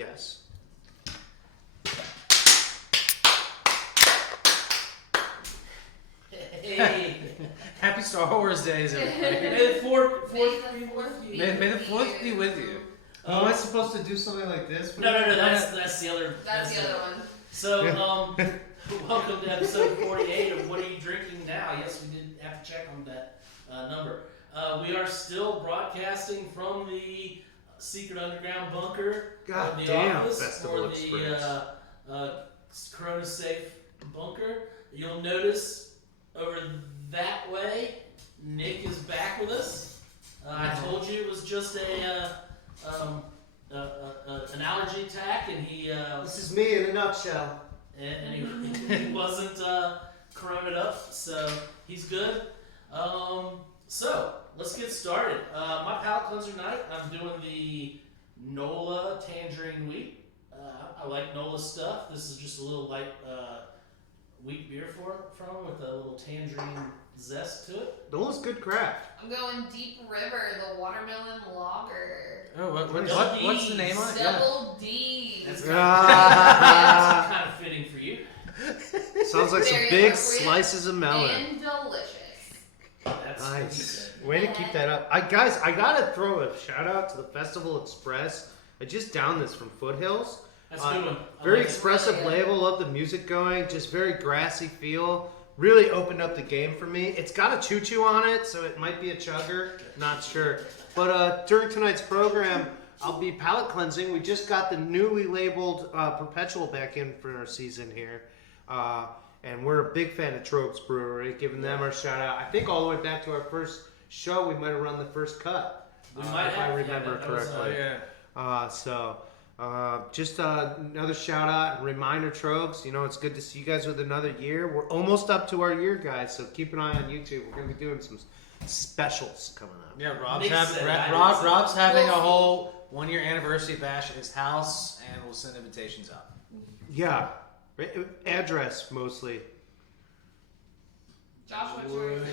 Yes. Hey. Happy Star Wars days, everybody. May the fourth be with you. May the fourth be with you. Am I supposed to do something like this? No, that's the other. That's the other one. So, welcome to episode 48 of What Are You Drinking Now? Yes, we did have to check on that number. We are still broadcasting from the secret underground bunker God of the damn, office, Festival or Express. the Corona safe bunker. You'll notice over that way, Nick is back with us. I told you it was just an allergy attack, and he This is me in a nutshell. and he wasn't coroned up, so he's good. So let's get started. My palate cleanser night, I'm doing the Nola Tangerine Wheat. I like Nola stuff. This is just a little light wheat beer from with a little tangerine zest to it. Nola's good craft. I'm going Deep River, the watermelon lager. Oh, Double what's the Ds. name on it? Double D. That's Ah. kind of fitting for you. Sounds like some Very big appropriate slices of melon. And delicious. That's what he Nice. said. Way to keep that up. Guys, I gotta throw a shout out to the Festival Express. I just downed this from Foothills. That's a good one. I Very like it. expressive Really good. label, love the music going, just very grassy feel. Really opened up the game for me. It's got a choo-choo on it, so it might be a chugger, not sure. But during tonight's program, I'll be palate cleansing. We just got the newly labeled Perpetual back in for our season here. And we're a big fan of Tropes Brewery, giving them our shout out. I think all the way back to our first show, we might have run the first cut. We might if have, I remember yeah, that was, correctly. Yeah. Just another shout out and reminder, Trogs. You know, it's good to see you guys with another year. We're almost up to our year, guys, so keep an eye on YouTube. We're going to be doing some specials coming up. Yeah, Nick said that, I didn't say Rob's having a We'll see. whole 1 year anniversary bash at his house, and we'll send invitations out. Yeah. Address, mostly. Josh, what's yours?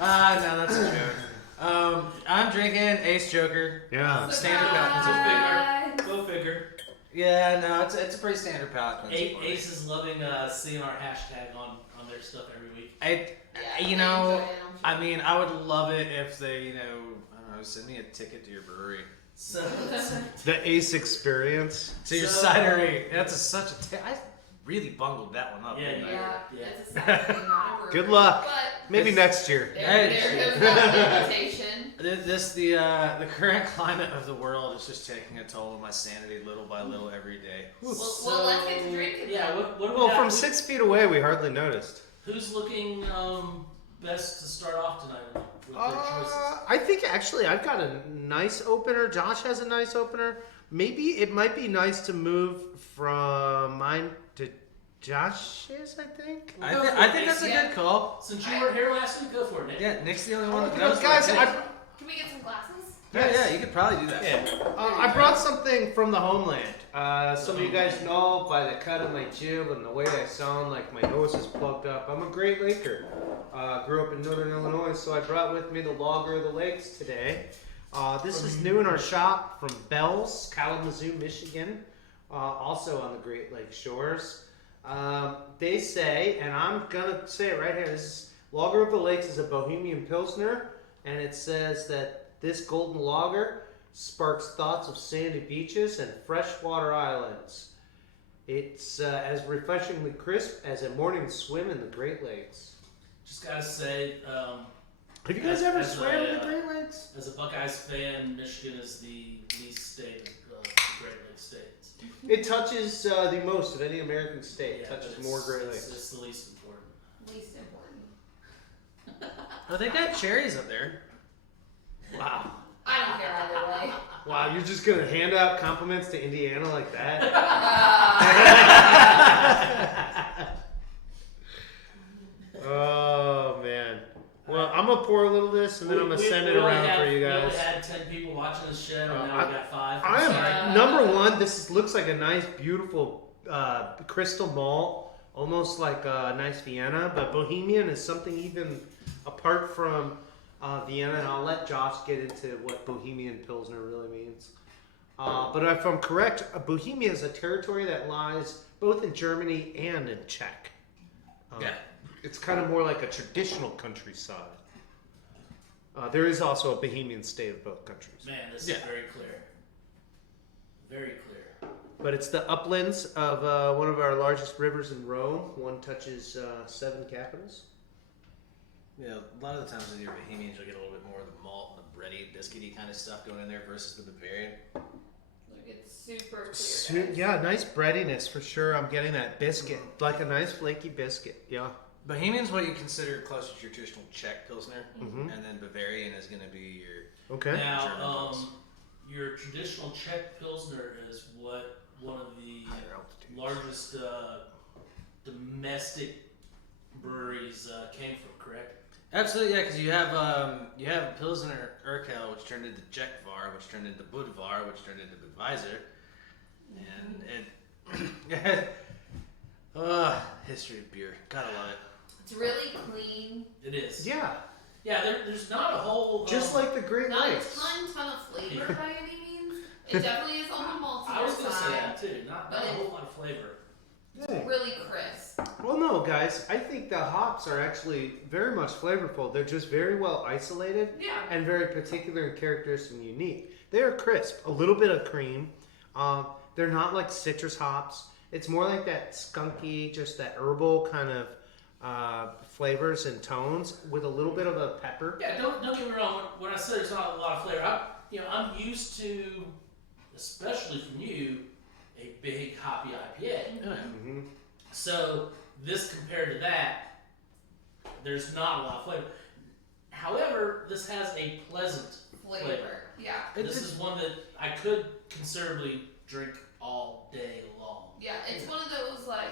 No, that's a joke. I'm drinking Ace Joker. Yeah. Standard Surprise! Go figure. Yeah, no, it's a pretty standard palate cleanser for me. Ace is loving seeing our hashtag on their stuff every week. Yeah, You I know, enjoy it, I'm I mean, I would love it if they, I don't know, send me a ticket to your brewery. So The Ace Experience. To your So- cidery. That's such a. I really bungled that one up. Yeah, didn't I? Yeah, Yeah. it's a sad thing, not a brewery. Good luck. But Maybe It's- next year. there goes that invitation. The current climate of the world is just taking a toll on my sanity little by little every day. Well, let's get to drinking. Yeah, then. what do we Well, got? from 6 feet away, we hardly noticed. Who's looking best to start off tonight with their choices? I think actually I've got a nice opener. Josh has a nice opener. Maybe it might be nice to move from mine to Josh's, I think. I Go for think it, that's a Nick. good call. Since you weren't here last week, go for it, Nick. Yeah, Nick's the only one that Because knows. guys, what it is. Can we get some glasses? Yeah, you could probably do that. I brought something from the homeland. Some of you guys know by the cut of my jib and the way I sound like my nose is plugged up. I'm a Great Laker. Grew up in Northern Illinois, so I brought with me the Lager of the Lakes today. This is new in our shop from Bell's, Kalamazoo, Michigan, also on the Great Lakes shores. They say, and I'm gonna say it right here, this is Lager of the Lakes is a Bohemian Pilsner, and it says that this golden lager sparks thoughts of sandy beaches and freshwater islands. It's as refreshingly crisp as a morning swim in the Great Lakes. Just gotta say, Have you guys ever As swam in a, the Great Lakes? as a Buckeyes fan, Michigan is the least state of the Great Lakes states. It touches the most of any American state. It Yeah, touches but more Great it's Lakes. the least important. Least important. Oh, they got cherries up there. Wow. I don't care either way. Wow, you're just gonna hand out compliments to Indiana like that? Oh man. Well, I'm gonna pour a little of this and then I'm gonna send it around for you We guys. only had 10 people watching this show, and now we got 5. I am Sorry. number one. Looks like a nice, beautiful crystal malt, almost like a nice Vienna. But Bohemian is something even apart from Vienna, and I'll let Josh get into what Bohemian Pilsner really means. But if I'm correct, Bohemia is a territory that lies both in Germany and in Czech. Yeah. It's kind of more like a traditional countryside. There is also a Bohemian state of both countries. Man, this Yeah. is very clear. Very clear. But it's the uplands of one of our largest rivers in Rome. One touches 7 capitals. Yeah, a lot of the times with your Bohemians, you'll get a little bit more of the malt and the bready, biscuity kind of stuff going in there versus the Bavarian. Like it's super clear. guys. Yeah, nice breadiness for sure. I'm getting that biscuit, like a nice flaky biscuit. Yeah. Bohemian's what you consider closer to your traditional Czech Pilsner, Mhm. and then Bavarian is going to be your Okay. German Now, Pills. your traditional Czech Pilsner is what one of the Higher altitudes. largest domestic breweries came from, correct? Absolutely, yeah, because you have Pilsner Urquell, which turned into Czech Var, which turned into Budvar, which turned into Budweiser, and it. History of beer, gotta love it. It's really clean. It is. Yeah, Yeah, there's not a whole. just like the Great Not a Lakes. ton of flavor by any means. It definitely is on the I was maltier gonna say side. that too. Not a whole lot of flavor. Yeah. Really crisp. Well, no, guys. I think the hops are actually very much flavorful. They're just very well isolated Yeah. and very particular and characteristic and unique. They are crisp, a little bit of cream. They're not like citrus hops. It's more like that skunky, just that herbal kind of flavors and tones with a little bit of a pepper. Yeah, don't get me wrong. When I said there's not a lot of flavor, I'm used to, especially from you, a big hoppy IPA. Yeah. Mm-hmm. So this compared to that, there's not a lot of flavor. However, this has a pleasant Flavor. flavor. Yeah. This is one that I could considerably drink all day long. Yeah. It's one of those like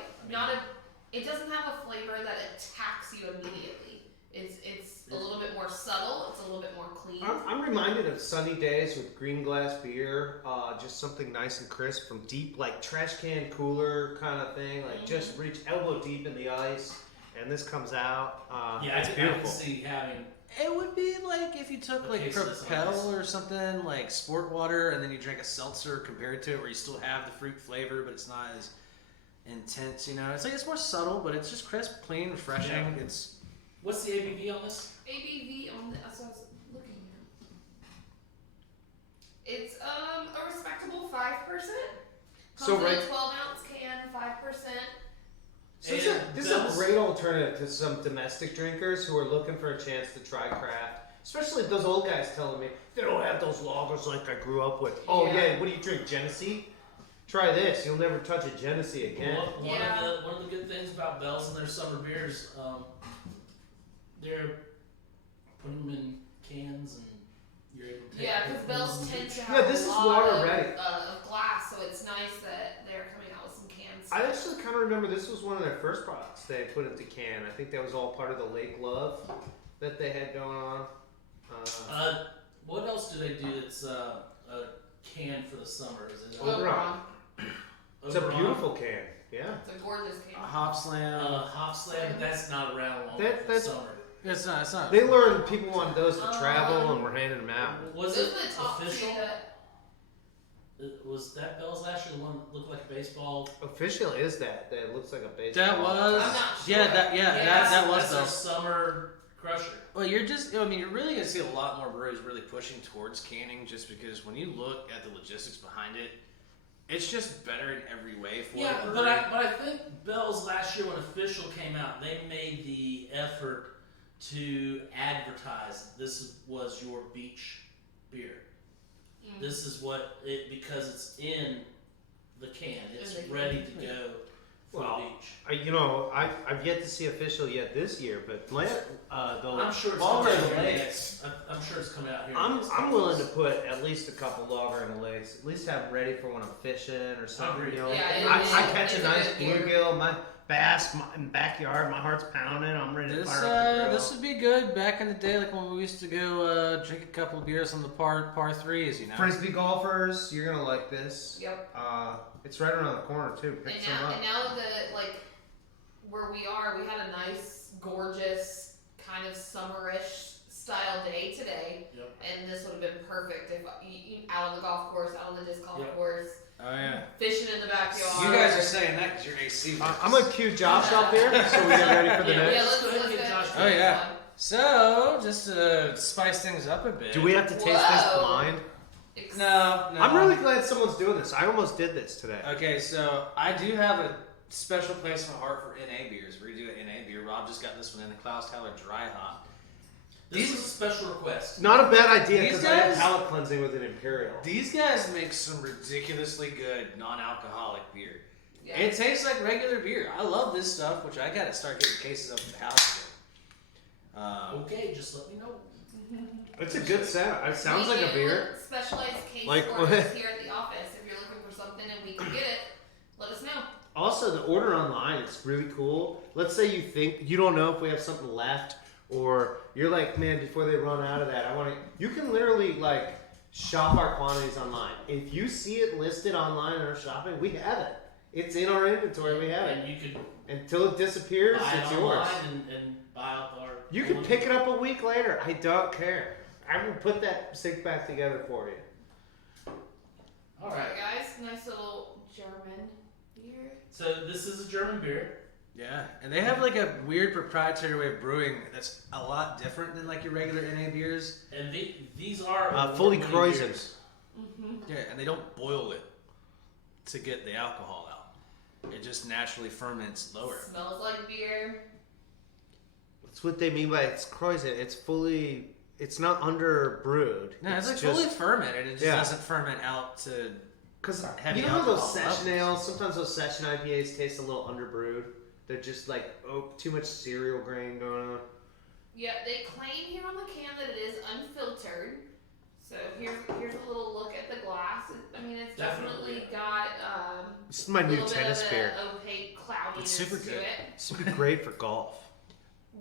it doesn't have a flavor that attacks you immediately. It's a little bit more subtle. It's a little bit more clean. I'm reminded of sunny days with green glass beer, just something nice and crisp from deep, like trash can cooler kind of thing, like just reach elbow deep in the ice, and this comes out. Yeah, it's I beautiful. can see having. It would be like if you took like Okay, so this Propel one or something like sport water, and then you drink a seltzer compared to it, where you still have the fruit flavor, but it's not as intense. You know, it's like it's more subtle, but it's just crisp, clean, refreshing. Yeah. It's What's the ABV on this? ABV on the that's what I was looking at. It's a respectable 5%. Comes So in right- a 12-ounce can, 5%. So And this is a Bell's- great alternative to some domestic drinkers who are looking for a chance to try craft. Especially those old guys telling me they don't have those lagers like I grew up with. Oh Yeah. yeah, what do you drink, Genesee? Try this. You'll never touch a Genesee again. One of the good things about Bell's and their summer beers, they're putting them in cans and you're able to take Yeah, them because from Bell's them. tends to Yeah, have this a is lot water of, ready. Of glass, so it's nice that they're coming out with some cans. I actually kind of remember this was one of their first products they put into can. I think that was all part of the Lake Love that they had going on. What else do they do that's a can for the summer? Is it Oberon. It's a Oberon? beautiful can. Yeah. It's a gorgeous can. Hop Slam. Hop Slam, but that's not around long That- for the that's- summer. It's not. It's not. They learned people wanted those to travel and we're handing them out. Was Those it are the top official? two that Was that Bell's last year the one that looked like a baseball? Official is that. That looks like a baseball. That was. I'm not sure. Yeah. That was That's though. a summer crusher. Well, you're just. I mean, you're really gonna see a lot more breweries really pushing towards canning, just because when you look at the logistics behind it, it's just better in every way for Yeah, the but brewery. I think Bell's last year when official came out, they made the effort to advertise this was your beach beer. This is what it because it's in the can. It's In the ready to go for Well, the beach. I've yet to see official yet this year, but I'm sure it's Lager coming in out the here Lakes. next. I'm sure it's coming out here. I'm next. I'm willing to put at least a couple lager in the lakes. At least have ready for when I'm fishing or something. Agreed. You know, Yeah, I catch it's a a nice good beer. bluegill, my bass in the backyard. My heart's pounding. I'm ready to This fire up the grill. this would be good back in the day, like when we used to go drink a couple of beers on the par threes, you know. Frisbee golfers, you're gonna like this. Yep. It's right around the corner too. Pick And some now, up. and now that like where we are, we had a nice, gorgeous, kind of summerish style day today, Yep. and this would have been perfect if you out on the golf course, out on the disc golf Yep. course, Oh yeah. fishing in the backyard. You guys are saying that because you're AC. I'm gonna cue Josh up here so we get ready for the Yeah, next. Yeah, Let's let's go ahead and go. get Josh Oh, going. yeah. So, just to spice things up a bit. Do we have to taste this Whoa. blind? No. I'm really glad someone's doing this. I almost did this today. Okay, so I do have a special place in my heart for NA beers. We're gonna do an NA beer. Rob just got this one in the Klaus Tyler Dry Hop. This is a special request. Not a bad idea These because I have guys- palate cleansing with an imperial. These guys make some ridiculously good non-alcoholic beer. Yeah. It tastes like regular beer. I love this stuff, which I gotta start getting cases of at the house again. Okay, just let me know. It's a good sound. It sounds We like a do beer. Specialized case Like orders what? here at the office. If you're looking for something and we can get it, let us know. Also, the order online is really cool. Let's say you think you don't know if we have something left, or you're like, man, before they run out of that, I want to. You can literally like shop our quantities online. If you see it listed online in our shopping, we have it. It's in our inventory. We have it. And you can Until it disappears, buy it's it yours. online and buy out our. You can pick it up a week later. I don't care. I will put that six pack together for you. All Alright, right. guys, nice little German beer. So this is a German beer. Yeah, and they have like a weird proprietary way of brewing that's a lot different than like your regular NA beers. And these are Fully award-winning Kreuzen. beers. Yeah, and they don't boil it to get the alcohol out. It just naturally ferments lower. Smells like beer. That's what they mean by it's Kreuzen. It's fully. It's not under brewed. No, it's like just, fully fermented. It just Yeah. doesn't ferment out to. Because heavy you know how those alcohol session levels. ales, sometimes those session IPAs taste a little underbrewed. They're just like too much cereal grain going on. Yeah, they claim here on the can that it is unfiltered. So here's a little look at the glass. I mean, it's definitely got This is my a new little bit tennis of beer. an opaque cloudiness It's super to good. it. This would be great for golf.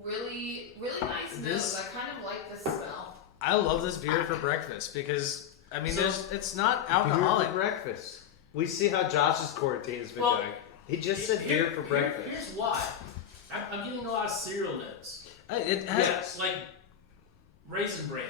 Really, really nice This- nose. I kind of like the smell. I love this beer for breakfast because I mean, So- it's not Beer alcoholic. for breakfast. We see how Josh's quarantine has been Well, going. He just said beer for breakfast. Here's why. I'm getting a lot of cereal notes. It has, Yes, like Raisin Bran.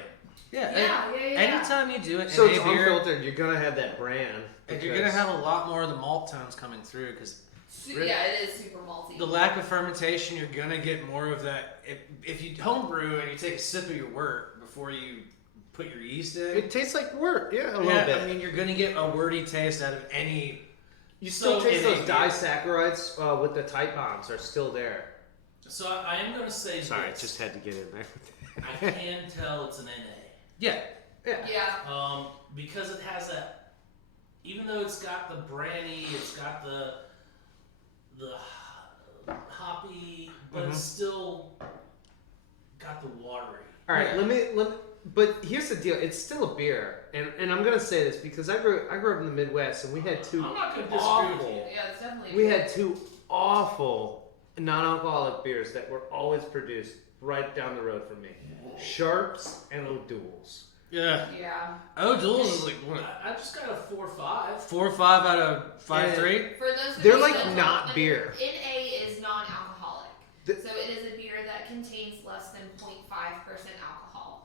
yeah. Yeah. Anytime you do it So in it's a beer, unfiltered. You're gonna have that brand. and you're gonna have a lot more of the malt tones coming through because Yeah, it is super malty. the lack of fermentation, you're gonna get more of that. If you homebrew and you take a sip of your wort before you put your yeast in, It tastes like wort. Yeah, a little yeah, bit. I mean, you're gonna get a wordy taste out of any. you still So taste in a those beer- disaccharides with the tight bombs are still there. So I am going to say Sorry, this. just had to get in there. I can tell it's an NA. Yeah, Yeah. Because it has that, even though it's got the brandy, it's got the hoppy, but it's still got the watery. All right, Yeah. let me. But here's the deal: it's still a beer, and I'm gonna say this because I grew up in the Midwest, and we had two I'm not going to disagree with awful. you. Yeah, it's definitely. We had two awful non-alcoholic beers that were always produced right down the road from me: Sharps and O'Doul's. yeah. Yeah. O'Doul's is like what, I just got a 4.5. 4 or 5 out of 5 Yeah. 3. For those of They're you like that don't not know, beer. NA is non-alcoholic, The- so it is a beer that contains less than 0.5% alcohol.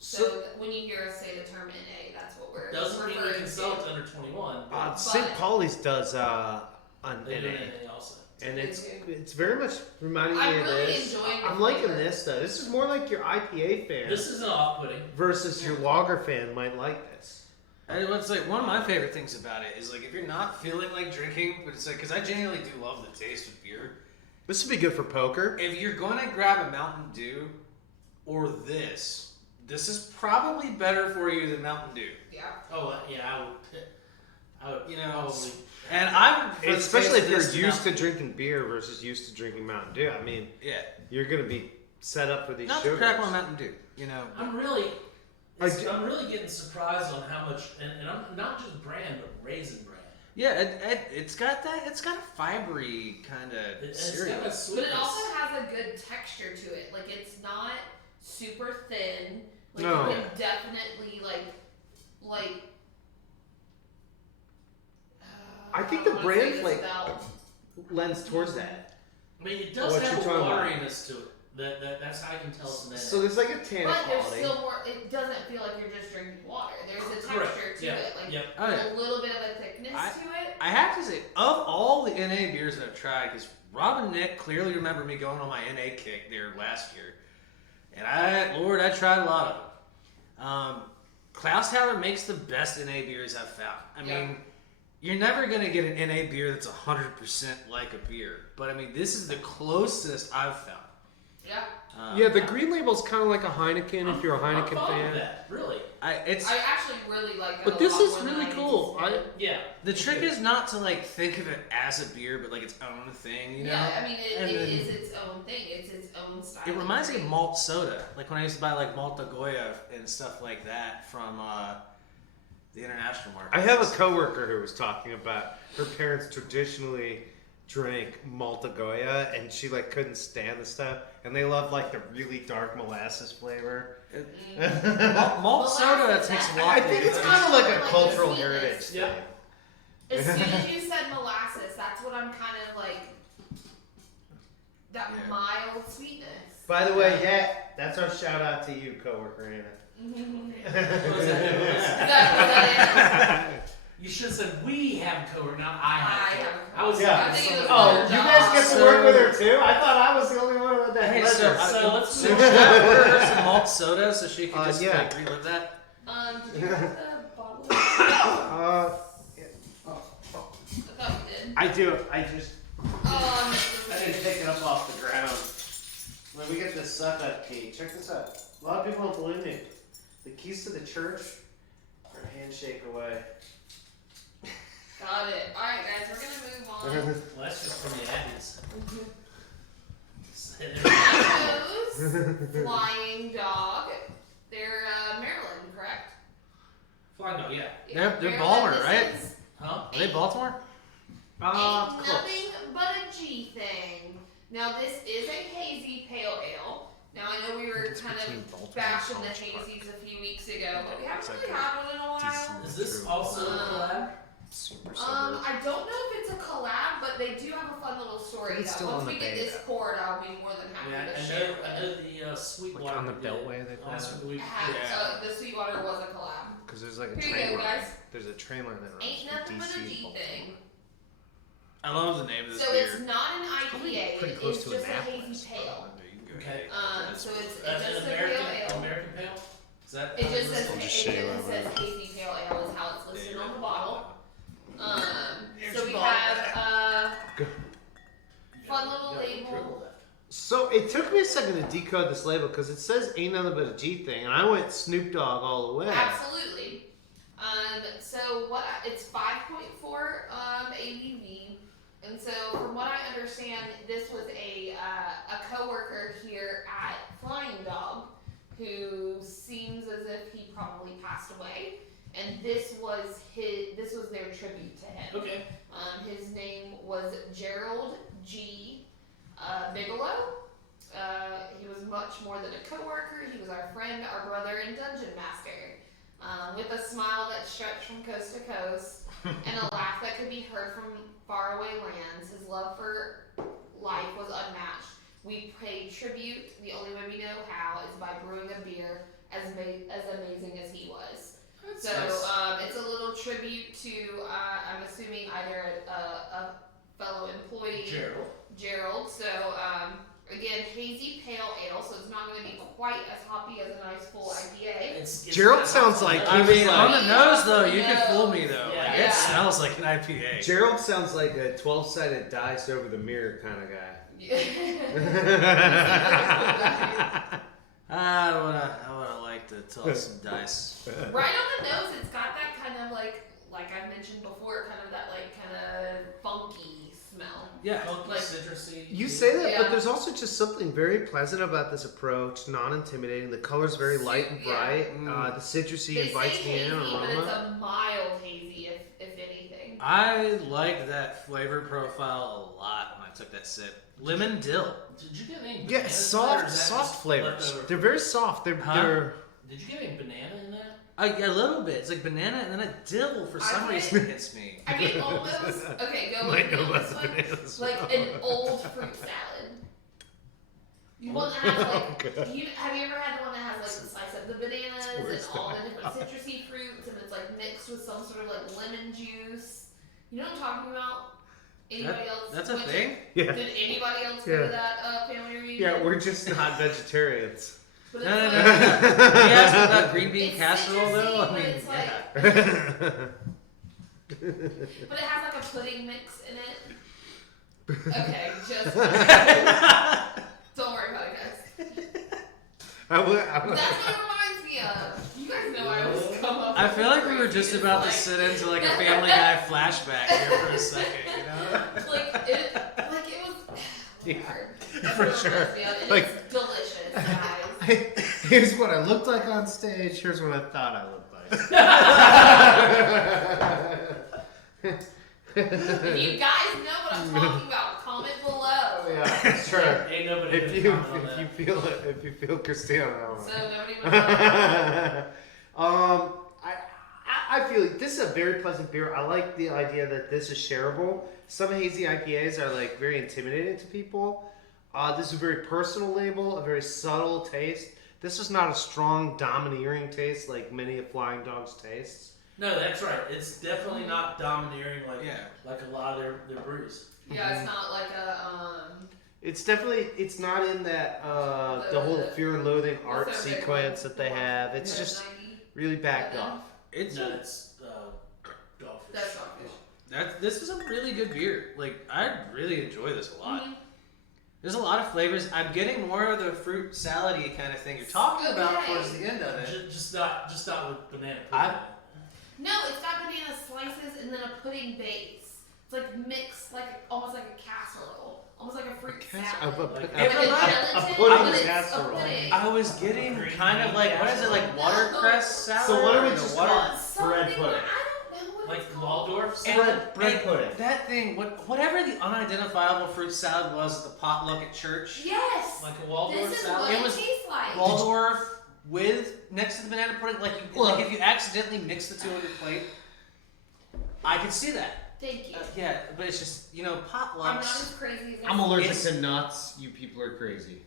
So when you hear us say the term NA, that's what we're Doesn't mean we referring can sell it to. to under 21. St. Pauli's does an They do NA, NA also. and They it's do. it's very much reminding I'm me of really this. enjoying the I'm liking flavor. this though. This is more like your IPA fan This isn't off-putting. versus your lager fan might like this. And what's like one of my favorite things about it is like if you're not feeling like drinking, but it's like because I genuinely do love the taste of beer. This would be good for poker. If you're going to grab a Mountain Dew or this is probably better for you than Mountain Dew. Yeah. Oh, yeah, I would You know, probably. and I'm for the Especially taste if of you're this used to Mountain- drinking beer versus used to drinking Mountain Dew. I mean, yeah, you're gonna be set up for these not to sugars. crap on Mountain Dew. You know, I'm really. I do- I'm really getting surprised on how much, and I'm not just brand, but Raisin Bran. yeah, it's got that. It's got a fibery kind of It's cereal. got a But sweetness. it also has a good texture to it. Like it's not super thin. Like No. you can definitely like. I think don't the wanna say brand this like without- lends towards that. I mean, it does What have you a talking about? wateriness to it That's how I can tell it's an NA. So there's like a tannic But there's quality. still more. It doesn't feel like you're just drinking water. There's a Correct. texture to Yeah. it, like Yep. there's a little bit of a thickness to it. I have to say, of all the NA beers that I've tried, because Rob and Nick clearly remember me going on my NA kick there last year, and I tried a lot of them. Klaus Towler makes the best NA beers I've found. I mean, you're never gonna get an NA beer that's 100% like a beer, but I mean, this is the closest I've found. Yeah. Yeah, the green label's kind of like a Heineken if you're a I'm Heineken fine with fan. that, really. I actually really like it. But a this lot is more than really I cool. anticipated. Yeah. The trick is not to like think of it as a beer, but like its own thing, you know? Yeah, I mean, And it then- is its own thing. It's its own style. It reminds me of malt soda, like when I used to buy like Malta Goya and stuff like that from the international market. I have a coworker who was talking about her parents traditionally drank Malta Goya, and she like couldn't stand the stuff, and they loved like the really dark molasses flavor. Malt soda Molasses, takes a that- lot. I think it's kind of like a cultural heritage Yeah. thing. As soon as you said molasses, that's what I'm kind of like. That Yeah. mild sweetness. By the way, yeah, that's our shout out to you, coworker Anna. What was Is that? that You should have said we have a coworker, not I I have a have coworker. a I was Yeah. I think it was Oh, her you job. guys get to So- work with her too? I thought I was the only one with that Hey, pleasure. So let's so switch should I up. order her some malt soda so she can just yeah. like relive that? Did you have the bottle? Uh, I thought you did. I do. I just Oh, I didn't pick it up off the ground. When we get this suck up key, check this out. A lot of people don't believe me. The keys to the church are a handshake away. got it. Alright, guys, we're gonna move on. Well, that's just from the Abbeys. Mango's Flying Dog. They're Maryland, correct? Flying dog, yeah. They're Maryland, Balmer, this right? is- Huh? Are they Baltimore? Ain't Close. nothing but a G thing. Now this is a hazy pale ale. Now I know we were kind of bashing the hazies a few weeks ago, but we haven't really had one in a while. Is this also a collab? Super I don't know if it's a collab, but they do have a fun little story. It's That still once on we the get beta. this poured, I'll be more than happy Yeah, to share. I know the Sweetwater. Like on the did Beltway, they call last it? week. The Sweetwater was a collab. Because there's like a Here train you go, line. guys. There's a train line that runs Ain't from nothing but a DC. G thing. I love the name of this So beer. it's not an IPA. Pretty It's close to just a Annapolis. hazy pale. Okay. So it's That's just an a pale ale. American pale? Is that? It just says I'll it just just show you what says I hazy pale ale is how it's listed on the bottle. Here's So your we bottle. have You fun got- little you got a label. dribble left. So it took me a second to decode this label because it says ain't nothing but a G thing, and I went Snoop Dogg all the way. Absolutely. So it's 5.4 ABV, and so from what I understand, this was a coworker here at Flying Dog who seems as if he probably passed away, and this was their tribute to him. Okay. His name was Gerald G. Bigelow. He was much more than a coworker. He was our friend, our brother, and dungeon master. With a smile that stretched from coast to coast, and a laugh that could be heard from faraway lands, his love for life was unmatched. We paid tribute. The only way we know how is by brewing a beer as amazing as he was. So it's a little tribute to, I'm assuming, either a fellow employee, Gerald. So again, hazy pale ale, so it's not going to be quite as hoppy as a nice full IPA. It's Gerald not- sounds like I he was mean, like- on the nose though, you Yeah. could fool me though. Yeah. Like, Yeah. it smells like an IPA. Gerald sounds like a 12-sided dice over the mirror kind of guy. I wanna like to toss some dice. Right on the nose, it's got that kind of like I've mentioned before, kind of that kind of funky smell. Yeah. Funky, Like- citrusy. You say that, Yeah. but there's also just something very pleasant about this approach. Non-intimidating. The color's very light and Yeah. bright. Mm. The citrusy They say invites me hazy, in but it's aroma. a mild hazy, if anything. I like that flavor profile a lot when I took that sip. Lemon dill. Did you get any? Yeah, bananas in that, or soft, is that soft just flavors. leftover? They're very soft. They're Did you get any banana in that? A little bit. It's like banana and then a dill for some I reason get- hits me. I get almost okay. Go Might with know me on about this the one. bananas. Like an old fruit salad. You want to have like Okay. have you ever had the one that has like the slice of the bananas and worse all than the different citrusy fruits and it's like mixed with some sort of like lemon juice? You know what I'm talking about? Anybody else? That's a went to- thing? Yeah. Did anybody else go Yeah. to that family reunion? Yeah, we're just not vegetarians. But No, it's no, like, no. You asked me about green bean It's casserole, citrusy, though? I but mean, it's like- Yeah. But it has like a pudding mix in it. Okay, just don't worry about it, guys. I would, That's what it reminds me of. You guys know I always come up. I with feel like we were crazy, just it's about to like- sit into like a Family Guy flashback here for a second, you know? Like it was. Yeah, Hard. for That's what sure. reminds me of. And Like- it's delicious, guys. Here's what I looked like on stage. Here's what I thought I looked like. If you guys know what I'm talking about, comment below. Yeah, it's true. Ain't nobody If gonna you comment on that. if you feel Christina, So nobody would know. I feel like this is a very pleasant beer. I like the idea that this is shareable. Some hazy IPAs are like very intimidating to people. This is a very personal label, a very subtle taste. This is not a strong, domineering taste like many of Flying Dog's tastes. No, that's right. It's definitely not domineering like Yeah. like a lot of their breweries. Yeah, it's not like a It's definitely, it's not in that, the whole Fear and Loathing art what's their big sequence one? that they have. It's the just 90? really backed Yeah. off. It's No, it's Dogfish. That's Dogfish. this is a really good beer. Like, I really enjoy this a lot. Mhm. There's a lot of flavors. I'm getting more of the fruit salad-y kind of thing you're talking about Okay. towards the end of it. Just not with banana pudding. I- No, it's got banana slices and then a pudding base. It's like mixed, like almost like a casserole, almost like a fruit salad. Like- a Like It a reminds- gelatin, pudding but it's casserole. a pudding. I was getting kind of like, what is it, like watercress salad? So what are we Or just water- calling Something bread pudding? I don't know what Like it's called. Waldorf And- salad. Bread and pudding. That thing, whatever the unidentifiable fruit salad was at the potluck at church, Yes. Like a Waldorf This is salad. what It it was tastes like. Waldorf with next to the banana pudding, like Look. if you accidentally mix the two on your plate, I could see that. Thank you. Yeah, but it's just I'm not potlucks. as crazy as I'm allergic It's- to nuts. You people are crazy.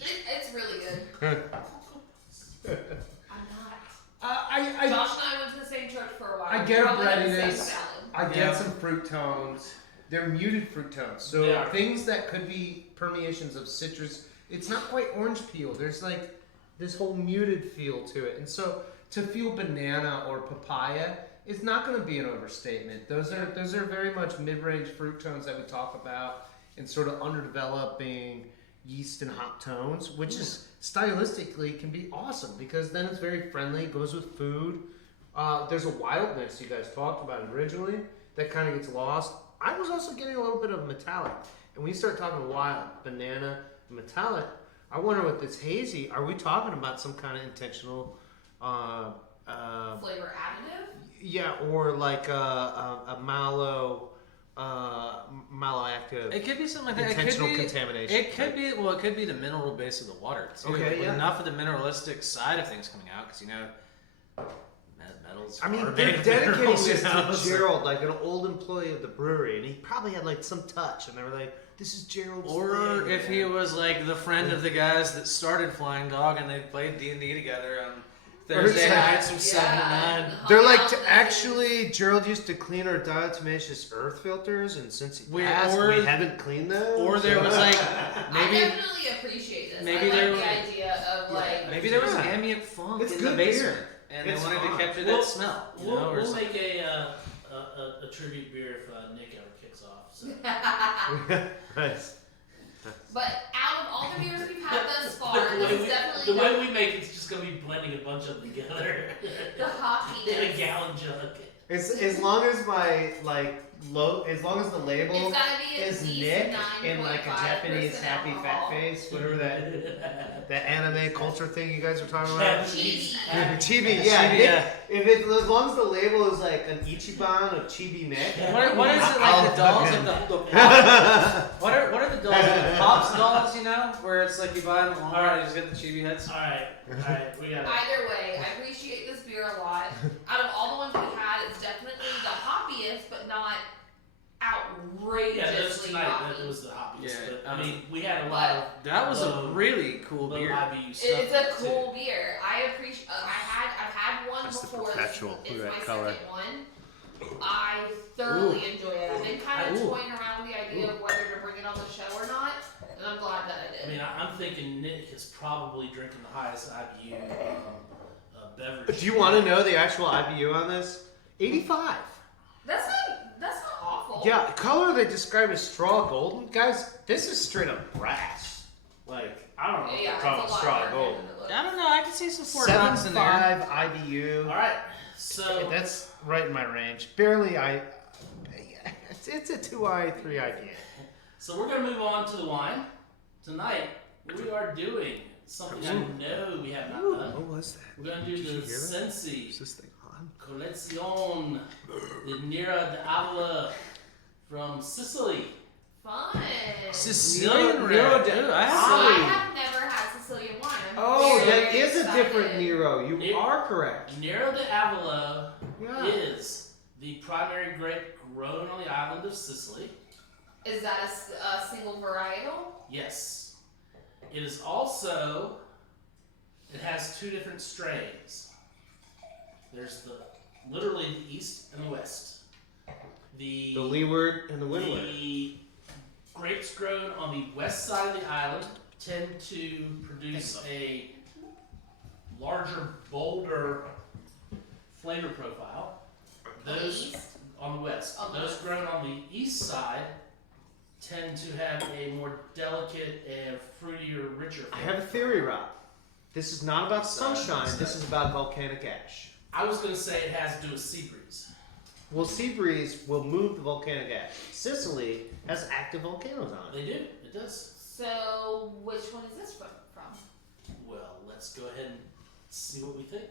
It's really good. I'm not. I Josh and I went to the same church for a while. I get a Probably had the same breadiness. salad. I get Yeah. some fruit tones. They're muted fruit tones. So They are. things that could be permeations of citrus. It's not quite orange peel. There's like this whole muted feel to it. And so to feel banana or papaya is not going to be an overstatement. Those are very much mid-range fruit tones that we talk about and sort of underdeveloping yeast and hop tones, which is stylistically can be awesome because then it's very friendly, goes with food. There's a wildness you guys talked about originally that kind of gets lost. I was also getting a little bit of metallic. And when you start talking wild, banana, metallic, I wonder with this hazy, are we talking about some kind of intentional, Flavor additive? yeah, or like a malolactive It could be something like that. intentional it could be, contamination? It could be. Well, it could be the mineral base of the water too. Okay, with yeah. enough of the mineralistic side of things coming out, because metals. I mean, are they're made of dedicating minerals, this you know, to so- Gerald, like an old employee of the brewery, and he probably had like some touch, and they were like, "This is Gerald's." Or thing, if he man." was like the friend of the guys that started Flying Dog and they played D&D together on Or it's Thursday like- nights from 7 to 9. They're like, actually, Gerald used to clean our diatomaceous earth filters, and since he passed, or- we haven't cleaned those. Or there was like I maybe definitely appreciate this. maybe I there like was- the idea of like. maybe there was Yeah. ambient funk It's in the good basement, beer. and It's they wanted fine. to capture We'll- that smell. You know, or We'll something. make a tribute beer if Nick ever kicks off. So. Nice. But out of all the beers we've had thus far, The way this is we- definitely the way we make it's just gonna be blending a bunch of them together the hoppiness. in a gallon jug. As long as my as long as the label It's gotta be at is least Nick 9.5% in like a Japanese happy fat alcohol. face, whatever that anime culture thing you guys were talking about. Japanese Chibi. happy- Chibi, yeah. Chibi, Nick, yeah. If it, as long as the label is like an Ichiban of Chibi Nick. What is it like I'll the dolls fucking- of the pop? What are the dolls? The Pops dolls, you know, where it's like you buy them at Walmart and you just get the chibi heads. Alright, we got it. Either way, I appreciate this beer a lot. Out of all the ones we had, it's definitely the hoppiest, but not I mean, we had a lot of That was a low- really cool low beer. IBU stuff. It's a too. cool beer. I appreciate. I've had one That's the before. perpetual. It's Look at my that color. second one. I thoroughly enjoy it. I've been kind of Ooh. toying around with the idea of whether to bring it on the show or not, and I'm glad that I I did. mean, I'm thinking Nick is probably drinking the highest IBU beverage. Do you want to know the actual IBU on this? 85. That's not awful. Yeah, color they describe as straw golden. Guys, this is straight up brass. Like, I don't know if Yeah, they're it's calling a it lot straw darker golden. than it looks. I don't know. I can see some Fort Knox in there. 7.5 IBU. All right, so That's right in my range. Barely it's a 2I, 3 IBU. So we're gonna move on to the wine. Tonight we are doing something I know we have not done. What was that? We're gonna do Did the you hear that? Sensi Is this thing on? Collezione di Nera d'Avola from Sicily. Fun. Sicilian Nero red. de- Dude, So I I Sicily. have never had Sicilian wine. I'm Oh, very that is a different excited. Nero. You It- are correct. Nero d'Avola Yeah. is the primary grape grown on the island of Sicily. Is that a single varietal? Yes. It is also, it has two different strains. There's literally the east and the west. The leeward and the windward. The grapes grown on the west side of the island tend to produce a larger, bolder flavor profile. Those East? on the west. On the Those west. grown on the east side tend to have a more delicate and fruitier, richer I flavor. have a theory, Rob. This is not about sunshine. This is about volcanic ash. I was going to say it has to do with sea breeze. Well, sea breeze will move the volcanic ash. Sicily has active volcanoes on it. They do. It does. So which one is this from? Well, let's go ahead and see what we think.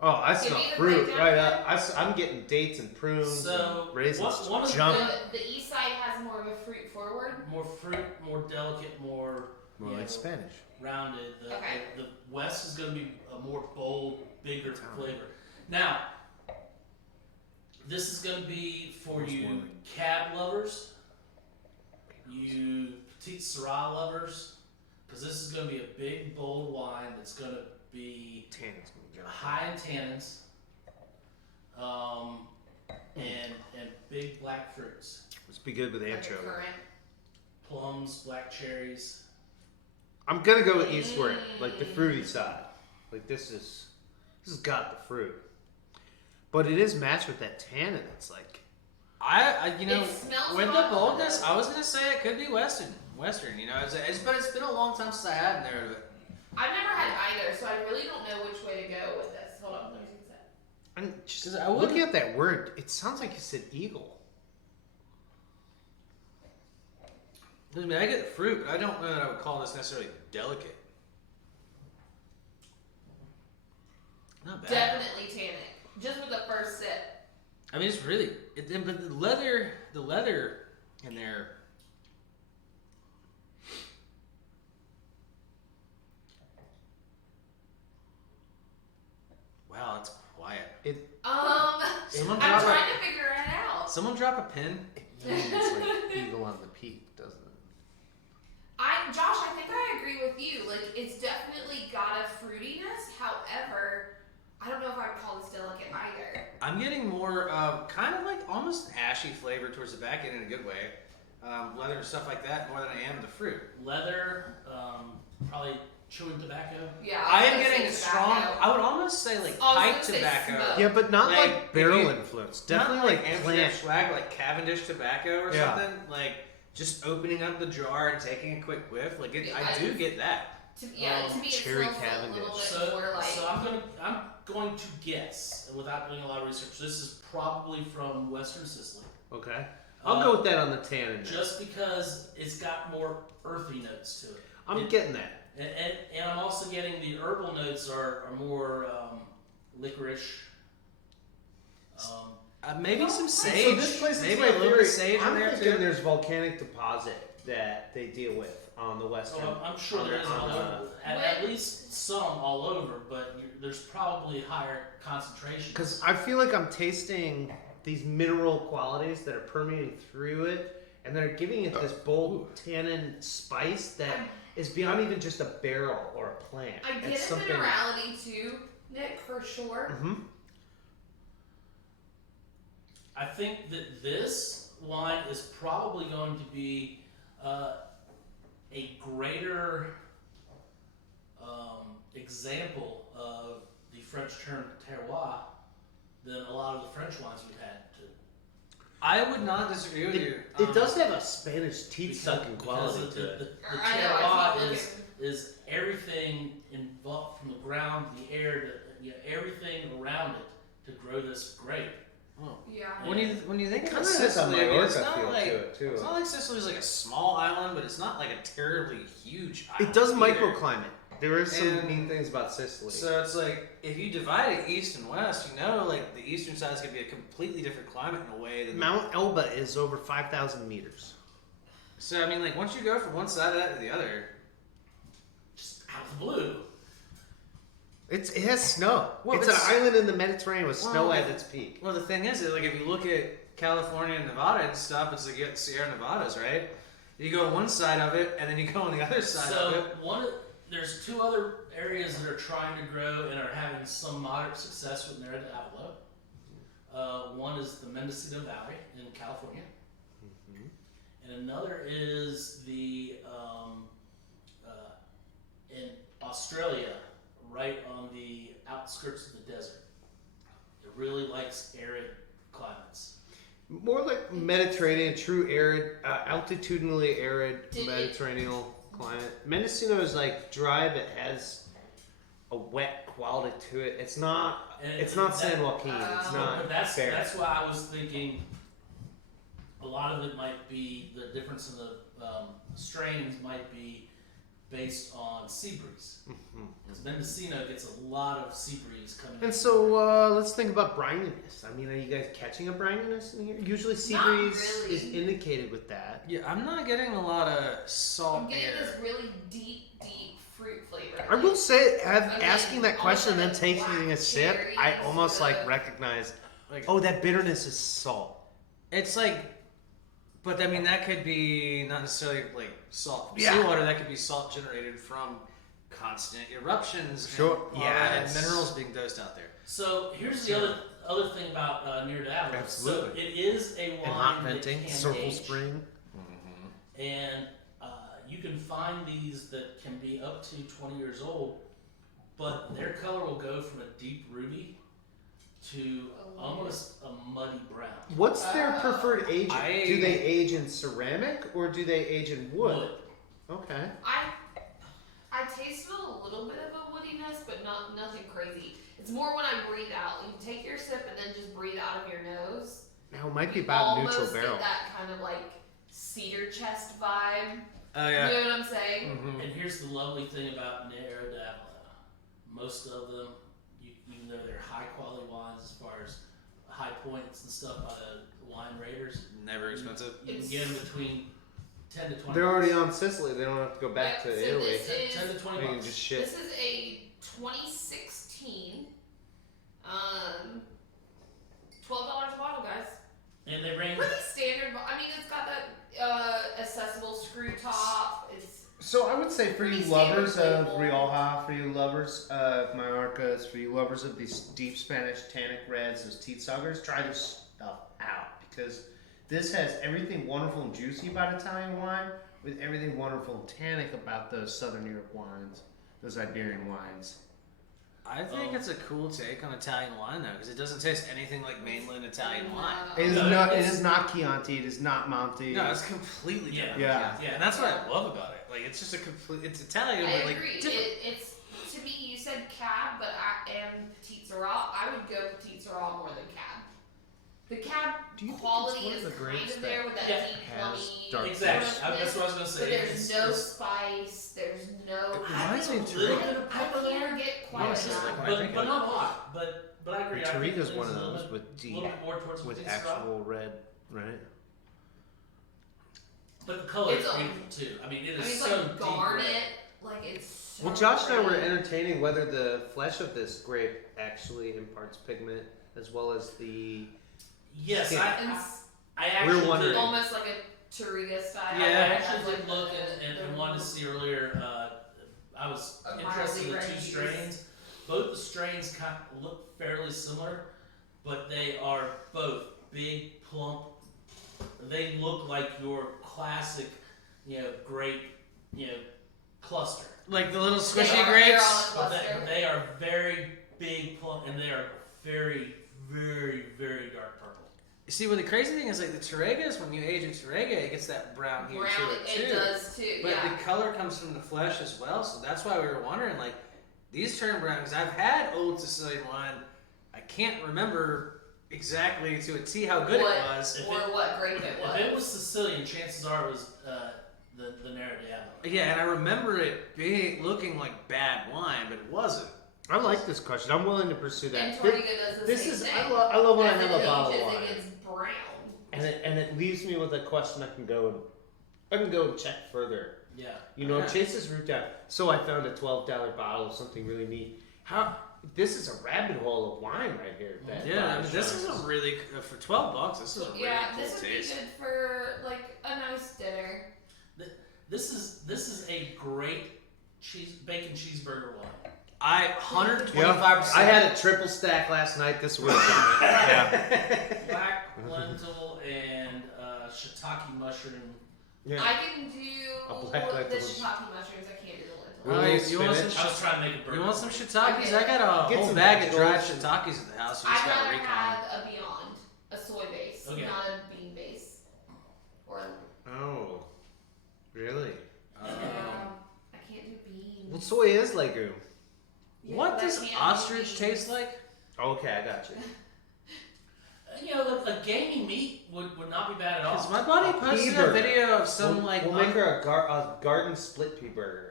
Oh, I Give smell me the fruit breakdown right then. up. I'm getting dates and prunes So, and raisins. one of the jump. The east side has more of a fruit forward. More fruit, more delicate, more More you like know, Spanish. rounded. Okay. The west is going to be a more bold, bigger flavor. Now, this is going to be for you cab lovers, you petite Syrah lovers, because this is going to be a big, bold wine that's going to be Tannins gonna jump. high in tannins, and big black fruits, Let's be good with Like a anchovy. currant. plums, black cherries. I'm gonna go with eastward, like the fruity side. Like this has got the fruit, but it is matched with that tannin. It's like You know, It smells with the rotten. boldness, I was gonna say it could be Western. You know, but it's been a long time since I had an there. I've never had either, so I really don't know which way to go with this. Hold on, let me see that. I'm just 'Cause I looking wouldn't- at that word. It sounds like you said eagle. I mean, I get the fruit, but I don't know that I would call this necessarily delicate. Not bad. Definitely tannic. Just with the first sip. I mean, it's really. But the leather in there. Wow, it's quiet. Someone I'm drop trying to figure it out. Someone drop a pin. It's like eagle on the peak, doesn't it? Josh, I think I agree with you. Like, it's definitely got a fruitiness. However, I don't know if I'd call this delicate either. I'm getting more kind of like almost ashy flavor towards the back end in a good way. Leather and stuff like that more than I am the fruit. Leather, probably chewing tobacco. Yeah, I was am gonna getting say strong. tobacco. I would almost say like I was pipe gonna say tobacco. smoke. Yeah, but not Like, like, if barrel you- influence. Not Definitely like Amsterdam plant. swag, like Cavendish tobacco or Yeah. something. Like just opening up the jar and taking a quick whiff. Like Yeah, I do get that. To me, it cherry smells a Cavendish. little bit So, more like. so I'm going to guess, and without doing a lot of research, this is probably from Western Sicily. Okay, I'll go with that on the tannin. Just because it's got more earthy notes to it. I'm getting that. And I'm also getting the herbal notes are more licorice. Maybe some So sage. this place is Maybe my a little bit theory. of sage I'm in there thinking too. there's volcanic deposit that they deal with on the western. I'm sure on there the- is on all the- over, at least some all over, but there's probably higher concentration. Because I feel like I'm tasting these mineral qualities that are permeating through it, and they're giving it this bold tannin spice that is beyond even just a barrel or a plant. I get It's a minerality too, Nick, for sure. Mhm. I think that this wine is probably going to be a greater example of the French term terroir than a lot of the French wines we've had. I would not disagree with you. It does have a Spanish teeth sucking Because quality the, to it. the I know, I keep terroir is everything involved from the ground, the air, everything around it to grow this grape. Yeah. When you think It of kind of has a Sicily, I mean, it's Majorca not feel like to it too. it's not like Sicily's like a small island, but it's not like a terribly huge island. It does either. microclimate. There is some And- neat things about Sicily. So it's like if you divide it east and west, like the eastern side is gonna be a completely different climate in a way than Mount Elba is over 5,000 meters. So I mean, like once you go from one side of that to the other, Just out of the blue. It has snow. Well, it's it's- an island in the Mediterranean with snow Well, at its peak. well, the thing is, like if you look at California and Nevada and stuff, it's like you got Sierra Nevadas, right? You go on one side of it, and then you go on the other side of it. So there's two other areas that are trying to grow and are having some moderate success with Nero d'Avolo. One is the Mendocino Valley in California, and another is the in Australia, right on the outskirts of the desert. It really likes arid climates. More like Mediterranean, true arid, altitudinally arid Did it- Mediterranean climate. Mendocino is like dry but has a wet quality to it. It's not. And It's not that- San Joaquin. It's not But that's fair. why I was thinking a lot of it might be the difference in the strains might be based on sea breeze. Because Mendocino gets a lot of sea breeze coming in. And so let's think about brininess. I mean, are you guys catching a brininess in here? Usually sea Not breeze really. is indicated with that. Yeah, I'm not getting a lot of salt I'm getting air. this really deep fruit flavor. I will say, Again, asking that question and then almost taking like a sip, I black almost cherries, like recognize, Like, oh, that bitterness is salt. it's like, but I mean that could be not necessarily like salt from Yeah. seawater. That could be salt generated from constant eruptions. Sure. And, Yes. and minerals being dosed out there. So here's the other thing about Nero d'Avolo. Absolutely. So it is a wine And hot that venting, can Circle age. Spring. And you can find these that can be up to 20 years old, but their color will go from a deep ruby to almost a muddy brown. What's their preferred aging? I- Do they age in ceramic or do they age in wood? Okay. I tasted a little bit of a woodiness, but nothing crazy. It's more when I breathe out. You take your sip and then just breathe out of your nose. Now it might be You about almost neutral barrel. get that kind of like cedar chest vibe. Oh You yeah. know what I'm saying? And here's the lovely thing about Nero d'Avolo. Most of them, even though they're high quality wines as far as high points and stuff by the wine raters, Never expensive. you can get them between 10 to 20 They're already bucks. on Sicily. They don't have to go back Yep, to so Italy. this is 10 to 20 They can bucks. just ship. This is a 2016. $12 a bottle, guys. And they range. Pretty standard. I mean, it's got that accessible screw top. It's So I would say for you Pretty lovers standard of label. Rioja, for you lovers of Mallorcas, for you lovers of these deep Spanish tannic reds, those teeth suckers, try this stuff out because this has everything wonderful and juicy about Italian wine with everything wonderful and tannic about those Southern Europe wines, those Iberian wines. I think it's a cool take on Italian wine though, because it doesn't taste anything like mainland Italian wine. It is No, not. It it's- is not Chianti. It is not Monte. No, it's completely different. Yeah. Yeah. And that's what I love about it. Like it's just a complete. It's Italian, I but like agree. different. It's to me. You said cab, but and Petite Sirah. I would go Petite Sirah more than cab. The cab Do you think it's quality one of is the kind grapes of there with that Yeah. deep has plummy. dark Exactly. flavors? That's what I was going to say. But there's It's- no it's- spice. There's no. Reminds me of a little Tariq. bit of pepper I there. can't get quite Honestly, enough. like when I think But of not a lot. But I agree. And I think Tariq's it's one of a little those bit- with a deep, little bit more towards with Petite Sirah. actual red, right? But the color It's is a- beautiful too. I mean, it I is mean, it's so like deep garnet. red. Like it's. So Well, Josh and I were pretty. entertaining whether the flesh of this grape actually imparts pigment as well as the. Yes, Yeah. And I actually wondering. did. almost like a Torriga style. I Yeah. actually did look and wanted to see earlier. I was A interested in the mildly two raised. strains. Both the strains kind of look fairly similar, but they are both big, plump. They look like your classic, grape, cluster. Like the little They squishy are- grapes. they're on a But cluster. they are very big, plump, and they are very, very, very dark purple. See, well, the crazy thing is like the Torregas, when you age a Torrega, it gets that brown hue Brown, to it too. it does too. But Yeah. the color comes from the flesh as well, so that's why we were wondering, like, these turn brown, because I've had Old Sicilian wine, I can't remember exactly to a T how good What- it was. If or what grape it was. If it was Sicilian, chances are it was the Nero Diablo. Yeah, and I remember it looking like bad wine, but it wasn't. I like this question. I'm willing to pursue And that. Torriga does the This same is thing. I love when I As have it a bottle of ages, wine, it gets brown. and it leaves me with a question. I can go and check further. Yeah. You chase this route down. So I found a $12 bottle of something really neat. This is a rabbit hole of wine right here. that Yeah, I Bob mean, this is shows. a really, for $12, this is a really Yeah, cool this would taste. be good for like a nice dinner. This is a great bacon cheeseburger wine. 125%. I had a triple stack last night. This would have done it. Yeah. Black lentil and shiitake mushroom. Yeah. I can do A black the lentil. shiitake mushrooms. I can't do the lentil. Really? You want some Spinach? I was trying to make a burger. You want some shiitakes? Okay. I got a Get whole some bag of dried vegetables. shiitakes at the house. We just I'd got rather recon. have a Beyond, a soy base, Okay. not a bean base. Or Oh, really? I can't do beans. Well, soy is legume. Yeah, What but I does can't do ostrich beans. taste like? Okay, I got you. A gamey meat would not be bad at all. Because my buddy A posted pea a burger. video of some we'll, like we'll make her a garden split pea burger.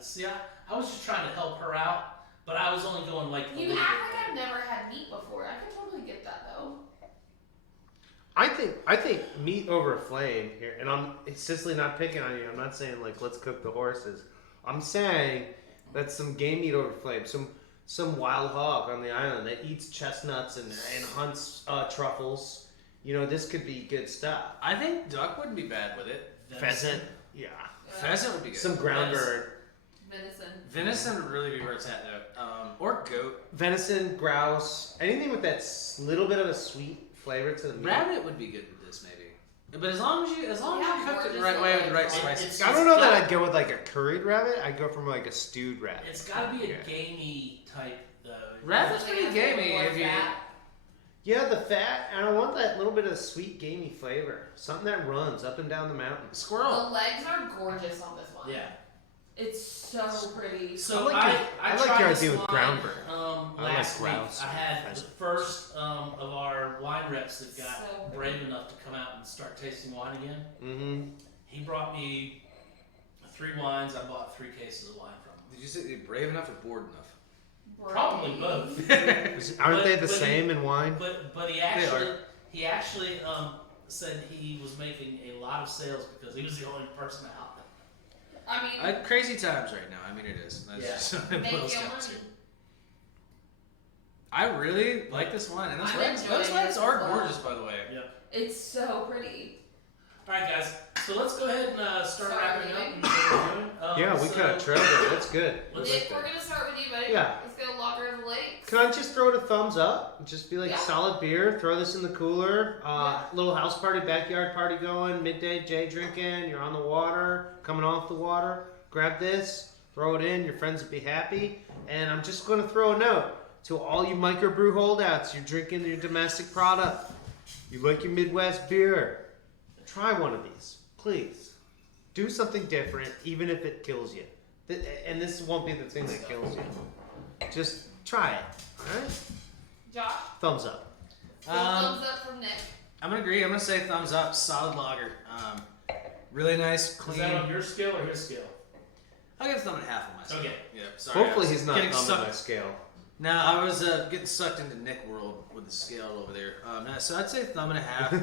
See, I was just trying to help her out, but I was only going like a You little act bit. like I've never had meat before. I can totally get that though. I think meat over a flame here, and it's Sicily not picking on you. I'm not saying like let's cook the horses. I'm saying that's some game meat over flame, some wild hog on the island that eats chestnuts and hunts truffles. This could be good stuff. I think duck wouldn't be bad with it. Pheasant, yeah. Pheasant would be good. Some ground Venison. bird. Venison. Venison would really be where it's at though. Or goat. Venison, grouse, anything with that little bit of a sweet flavor to the meat. Rabbit would be good with this maybe. But as long as you Yeah, cooked it the gorgeous right way with the right legs. spices. I don't know that I'd go with like a curried rabbit. I'd go from like a stewed rabbit. It's got to be a Yeah. gamey type though. Rabbit's Something pretty that's a little gamey more if you. fat. Yeah, the fat, and I want that little bit of sweet gamey flavor. Something that runs up and down the mountain. Squirrel. The legs are gorgeous on this one. Yeah. It's so pretty. So I like I your tried idea this with wine, ground bird. I like last week. grouse. I had the Pheasant. first of our wine reps that got So brave enough to come out and start tasting wine again. Mm-hmm. He brought me 3 wines. I bought 3 cases of wine from him. Did you say you're brave enough or bored enough? Probably both. Aren't But- they the but same in wine? But he actually said he was making a lot of sales because he was the only person out. I mean, Crazy times right now. I mean, it is. That's Yeah. just what it make boils your down money. to. I really like this wine, and those I'm legs enjoying are this as well. gorgeous, by the way. it's so pretty. All right, guys. So let's go ahead and start Start wrapping up. reading. And what we're doing. Yeah, we got a trail there. That's good. Let's- Nick, we're gonna start with you, buddy. Yeah. Let's go Lager of the Lakes. Can I just throw it a thumbs up? Just be like Yeah. solid beer. Throw this in the cooler. Yeah. Little house party, backyard party going. Midday, Jay drinking. You're on the water, coming off the water. Grab this, throw it in. Your friends will be happy. And I'm just going to throw a note to all you microbrew holdouts. You're drinking your domestic product. You like your Midwest beer. Try one of these, please. Do something different, even if it kills you. And this won't be the thing that kills you. Just try it. All right? Josh, Thumbs up. full thumbs up from Nick. I'm gonna agree. I'm gonna say thumbs up. Solid lager. Really nice, Is clean. that on your scale or his scale? I'll give a thumb and a half on my scale. Okay. Yeah. Sorry. Hopefully I was he's not getting thumbing sucked. my scale. No, I was getting sucked into Nick world with the scale over there. So I'd say thumb and a half.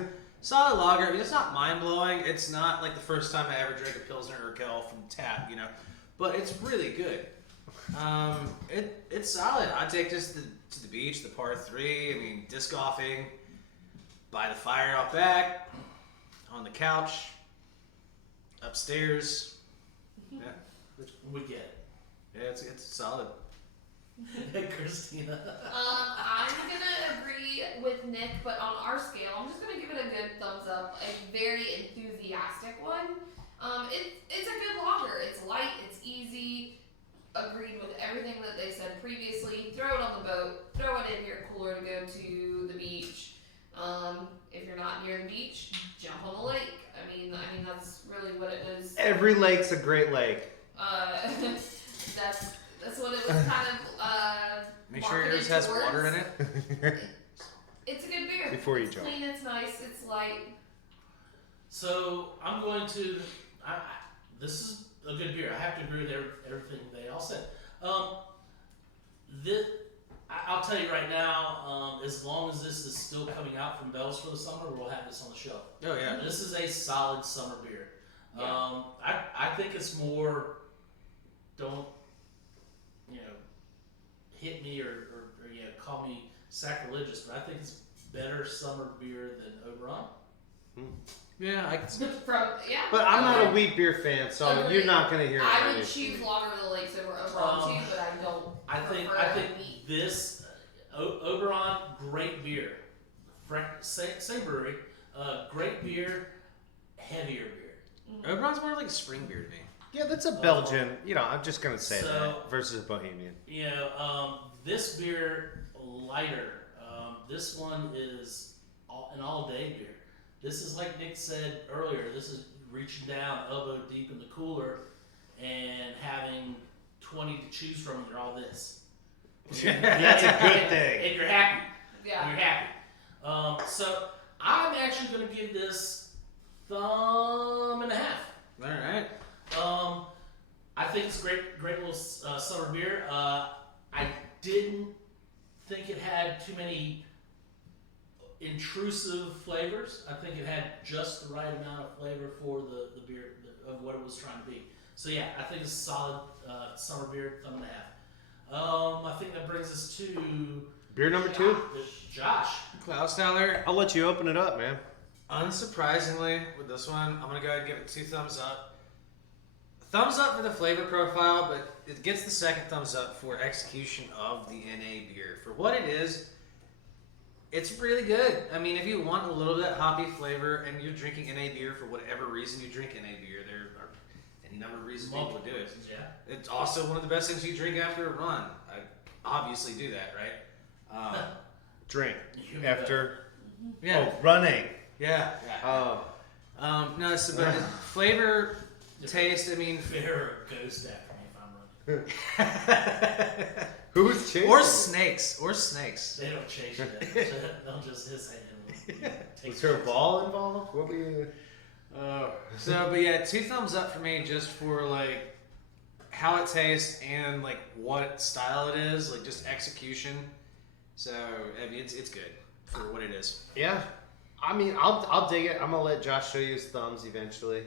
Solid lager. I mean, it's not mind blowing. It's not like the first time I ever drank a Pilsner or Urquell from tap, but it's really good. It's solid. I'd take this to the beach, the par 3. I mean, disc golfing. by the fire out back, on the couch, upstairs. Yeah, We get it. yeah, it's solid. Christina. I'm gonna agree with Nick, but on our scale, I'm just gonna give it a good thumbs up. A very enthusiastic one. It's a good lager. It's light. It's easy. Agreed with everything that they said previously. Throw it on the boat. Throw it in your cooler to go to the beach. If you're not near the beach, jump on the lake. I mean that's really what it was. Every lake's a great lake. That's what it was kind of. Make sure marketed yours has towards. water in it. It's a good beer. Before you it's jump. clean. It's nice. It's light. So I'm going to. This is a good beer. I have to agree with everything they all said. I'll tell you right now. As long as this is still coming out from Bell's for the summer, we'll have this on the shelf. Oh yeah. This is a solid summer beer. Yeah. I think it's more. Don't hit me or call me sacrilegious, but I think it's better summer beer than Oberon. Yeah, I can see. But I'm not a wheat beer fan, so Agreed. you're not gonna hear it. I would choose Lager of the Lakes over Oberon too, but I don't. I think wheat. this Oberon, great beer. Same brewery, great beer, heavier beer. Oberon's more like a spring beer to me. Yeah, that's a Belgian. I'm just gonna say So- that versus Bohemian. This beer lighter. This one is an all-day beer. This is like Nick said earlier. This is reaching down elbow deep in the cooler and having 20 to choose from. And they're all this. That's a good thing. And you're happy. Yeah. You're happy. So I'm actually going to give this thumb and a half. All right. I think it's great little summer beer. I didn't think it had too many intrusive flavors. I think it had just the right amount of flavor for the beer of what it was trying to be. So yeah, I think it's a solid summer beer, thumb and a half. I think that brings us to Beer number 2. Josh. Klausthaler. I'll let you open it up, man. Unsurprisingly, with this one, I'm gonna go ahead and give it 2 thumbs up. Thumbs up for the flavor profile, but it gets the second thumbs up for execution of the NA beer. For what it is, it's really good. I mean, if you want a little bit hoppy flavor and you're drinking NA beer for whatever reason you drink NA beer, there are any number of reasons people would do it. Yeah. It's also one of the best things you drink after a run. I obviously do that, right? Drink You after. Yeah. Oh, running. Yeah. Oh. No, so but flavor, taste, I mean, Bear or ghost after me if I'm running. Who's chasing? or snakes. They don't chase you. They'll just his hand. Was there a ball involved? What were you? So, but yeah, 2 thumbs up for me just for like how it tastes and like what style it is, like just execution. So I mean, it's good for what it is. Yeah. I mean, I'll dig it. I'm gonna let Josh show you his thumbs eventually.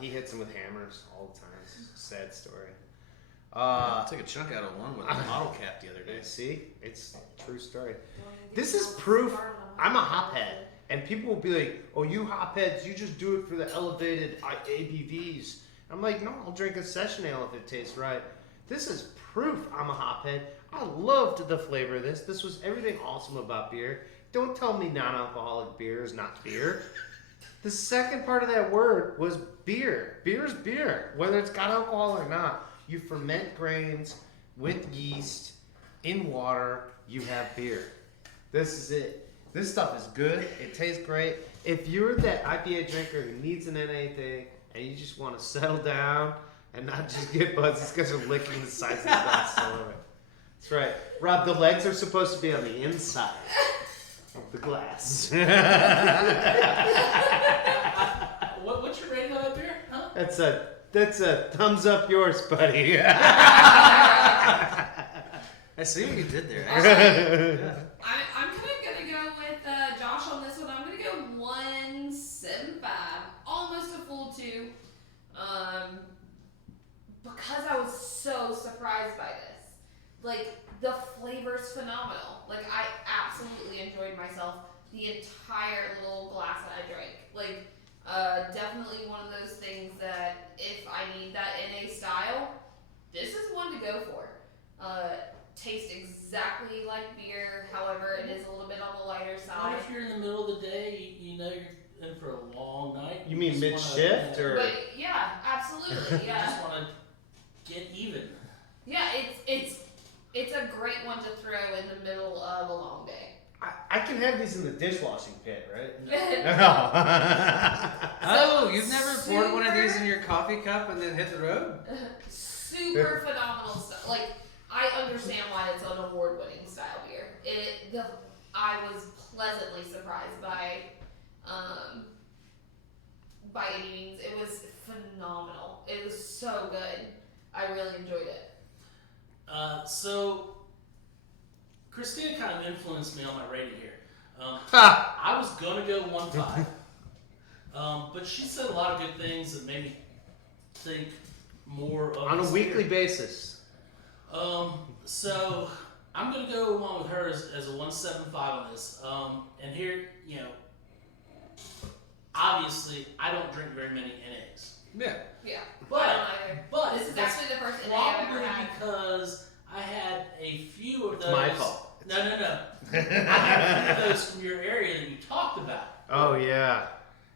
He hits them with hammers all the time. It's a sad story. I took a chunk out of one with a bottle cap the other day. See, it's a true story. This is proof I'm a hophead. And people will be like, oh, you hopheads, you just do it for the elevated ABVs. I'm like, no, I'll drink a session ale if it tastes right. This is proof I'm a hophead. I loved the flavor of this. This was everything awesome about beer. Don't tell me non-alcoholic beer is not beer. The second part of that word was beer. Beer is beer, whether it's got alcohol or not. You ferment grains with yeast in water, you have beer. This is it. This stuff is good. It tastes great. If you're that IPA drinker who needs an NA thing and you just want to settle down and not just get buzzed, these guys are licking the sides of the glass all over. That's right. Rob, the legs are supposed to be on the inside of the glass. What's your rating on that beer? Huh? That's a thumbs up yours, buddy. I see what you did there. I'm kind of gonna go with Josh on this one. I'm gonna go 1.75, almost a full 2, because I was so surprised by this. Like the flavor's phenomenal. Like I absolutely enjoyed myself. the entire little glass that I drank. Like, definitely one of those things that if I need that NA style, this is one to go for. Tastes exactly like beer, however, it is a little bit on the lighter And side. if you're in the middle of the day, you know you're in for a long night. You mean just mid-shift, wanna, or? But yeah, absolutely, You yeah. just want to get even. Yeah, it's a great one to throw in the middle of a long day. I can have these in the dishwashing pit, right? Oh, you've never poured one of these Super- in your coffee cup and then hit the road? Super phenomenal stuff. Like, I understand why it's an award-winning style beer. I was pleasantly surprised by any means. It was phenomenal. It was so good. I really enjoyed it. So, Christina kind of influenced me on my rating here. Ha! I was going to go 1.5. But she said a lot of good things that made me think more of On a this weekly beer. basis. So I'm gonna go along with her as a 1.75 on this. And here, obviously I don't drink very many NAs, Yeah. Yeah. I but don't either. but This is that's actually the first NA I've ever probably had. because I had a few of It's those. my fault. No. I had a few of those from your area that you talked about, Oh yeah.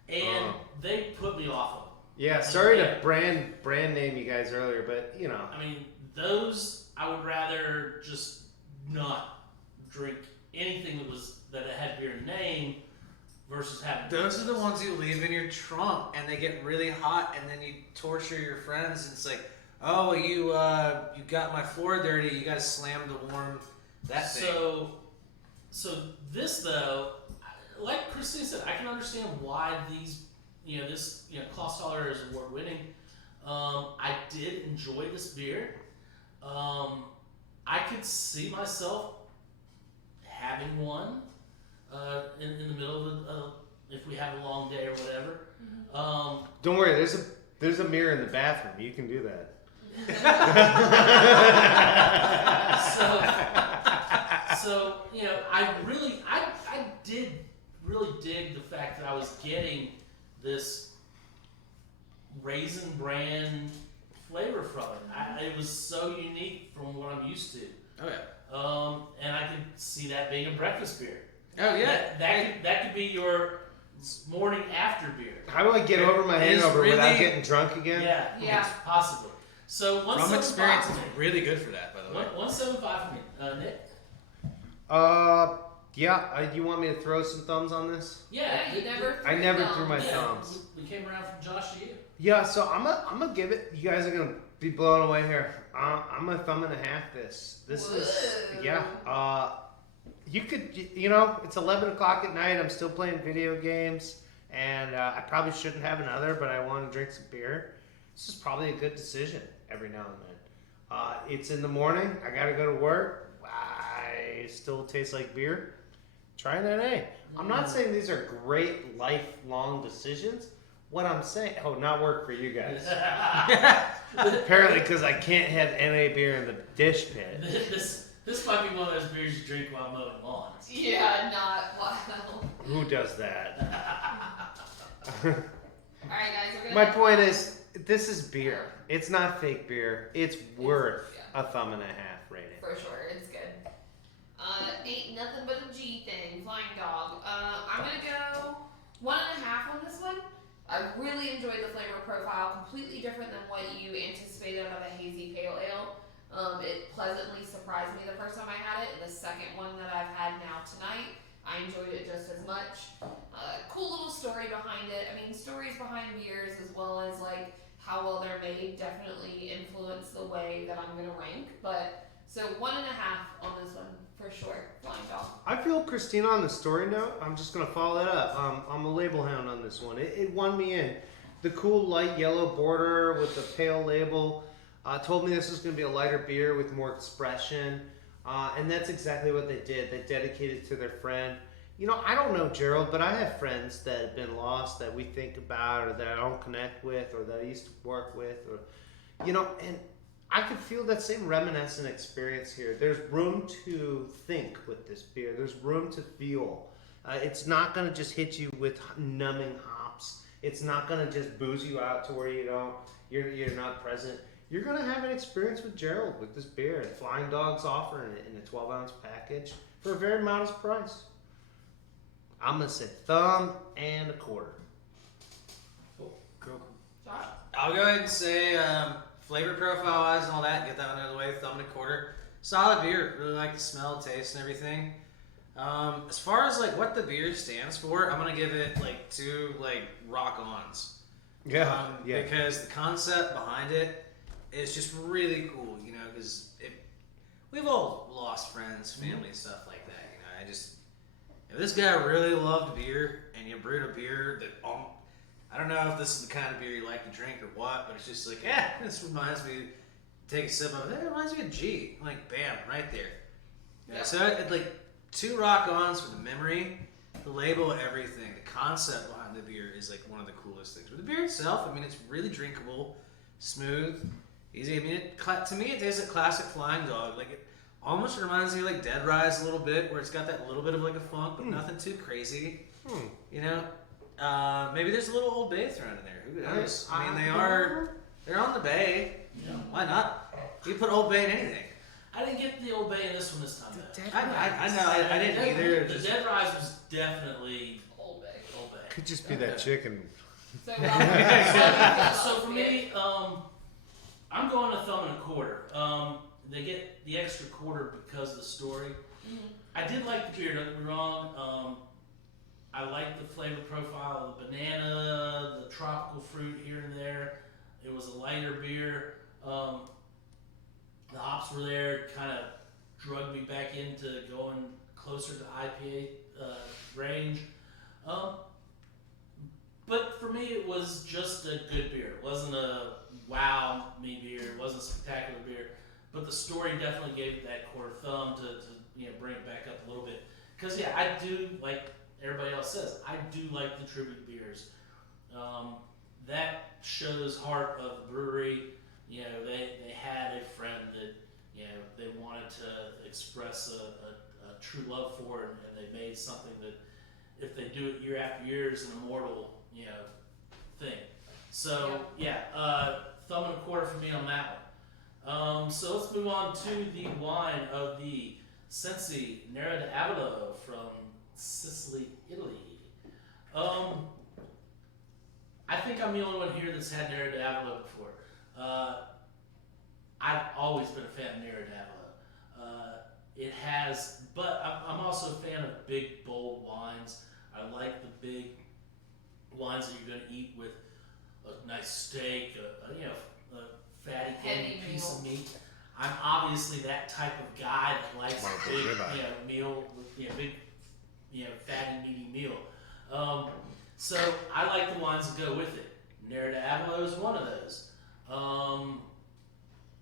and Oh. they put me off of them. Yeah, sorry to brand name you guys earlier, but I mean, those I would rather just not drink anything that had beer name versus having. Those are the ones you leave in your trunk and they get really hot and then you torture your friends and it's like, oh, you got my floor dirty, you gotta slam to warm that thing. So this though, like Christine said, I can understand why these, this Claus Holler is award winning. I did enjoy this beer. I could see myself having one in the middle of if we have a long day or whatever. don't worry. There's a mirror in the bathroom. You can do that. So I did really dig the fact that I was getting this Raisin Bran flavor from it. It was so unique from what I'm used to. Oh yeah. And I could see that being a breakfast beer. Oh yeah. That could be your morning after beer. How do I get over my It is hangover without really- getting drunk again? Yeah, Yeah. possibly. So From experience, 1.75 it's for me. really good for that, by the way. 1.75 for me. Nick? Yeah. You want me to throw some thumbs on this? Yeah, you never. I never threw threw my Yeah, thumbs. we came around from Josh to you. Yeah, so I'm gonna give it. You guys are gonna be blown away here. I'm a thumb and a half. This is Whoa. yeah. You could it's 11 o'clock at night. I'm still playing video games, and I probably shouldn't have another, but I want to drink some beer. This is probably a good decision every now and then. It's in the morning. I gotta go to work. I still taste like beer. Try an NA. I'm not saying these are great lifelong decisions. What I'm saying, not work for you guys. Apparently, because I can't have NA beer in the dish pit. This might be one of those beers you drink while mowing lawns. Yeah, not wow. Who does that? All right, guys, we're gonna. My point is, this is beer. It's not fake beer. It's worth yeah. a thumb and a half rating. For sure, it's good. Ain't nothing but a G thing, Flying Dog. I'm gonna go 1.5 on this one. I really enjoyed the flavor profile, completely different than what you anticipated out of a hazy pale ale. It pleasantly surprised me the first time I had it, and the second one that I've had now tonight, I enjoyed it just as much. Cool little story behind it. I mean, stories behind beers as well as like how well they're made definitely influence the way that I'm gonna rank. But so 1.5 on this one for sure. Flying Dog. I feel Christina on the story note. I'm just gonna follow that up. I'm a label hound on this one. It won me in. The cool light yellow border with the pale label told me this was gonna be a lighter beer with more expression, and that's exactly what they did. They dedicated to their friend. I don't know Gerald, but I have friends that have been lost that we think about, or that I don't connect with, or that I used to work with, or and I could feel that same reminiscent experience here. There's room to think with this beer. There's room to feel. It's not gonna just hit you with numbing hops. It's not gonna just booze you out to where you're not present. You're gonna have an experience with Gerald with this beer, and Flying Dog's offering it in a 12-ounce package for a very modest price. I'm gonna say thumb and a quarter. Cool. Josh? I'll go ahead and say flavor profile wise and all that. Get that one out of the way. Thumb and a quarter. Solid beer. Really like the smell, taste, and everything. As far as like what the beer stands for, I'm gonna give it like 2 like rock-ons. Yeah. Because the concept behind it is just really cool. You know, because we've all lost friends, family, stuff like that. You know, if this guy really loved beer and you brewed a beer that I don't know if this is the kind of beer you like to drink or what, but it's just like, this reminds me. Take a sip of it. It reminds me of G. Like, bam, right there. Yeah. So it like 2 rock-ons for the memory, the label, everything. The concept behind the beer is like one of the coolest things. But the beer itself, I mean, it's really drinkable, smooth, easy. I mean, to me, it tastes like classic Flying Dog. Like, it almost reminds me of like Dead Rise a little bit, where it's got that little bit of like a funk, but nothing too crazy. You know, maybe there's a little Old Bay thrown in there. Who knows? I mean, they're on the bay. Yeah. Why not? You put Old Bay in anything. I didn't get the Old Bay in this one this time. I know. I didn't either. The Dead Rise was definitely Old Bay. Old Bay. Could just be that chicken. So, So for me, I'm going a thumb and a quarter. They get the extra quarter because of the story. I did like the beer, don't get me wrong. I like the flavor profile of the banana, the tropical fruit here and there. It was a lighter beer. The hops were there, kind of drugged me back into going closer to IPA range. But for me, it was just a good beer. It wasn't a wow me beer. It wasn't a spectacular beer. But the story definitely gave it that quarter thumb to bring it back up a little bit. Because I do, like everybody else says, I do like the tribute beers. That shows heart of the brewery. You know, they had a friend that they wanted to express a true love for, and they made something that, if they do it year after year, is an immortal thing. So thumb and a quarter for me on that one. So let's move on to the wine of the Sensi Nera d'Avolo from Sicily, Italy. I think I'm the only one here that's had Nera d'Avolo before. I've always been a fan of Nera d'Avolo. But I'm also a fan of big, bold wines. I like the big wines that you're going to eat with a nice steak, a fatty piece of meat. I'm obviously that type of guy that likes a big, meal, big, fatty, meaty meal. So I like the wines that go with it. Nera d'Avolo is one of those.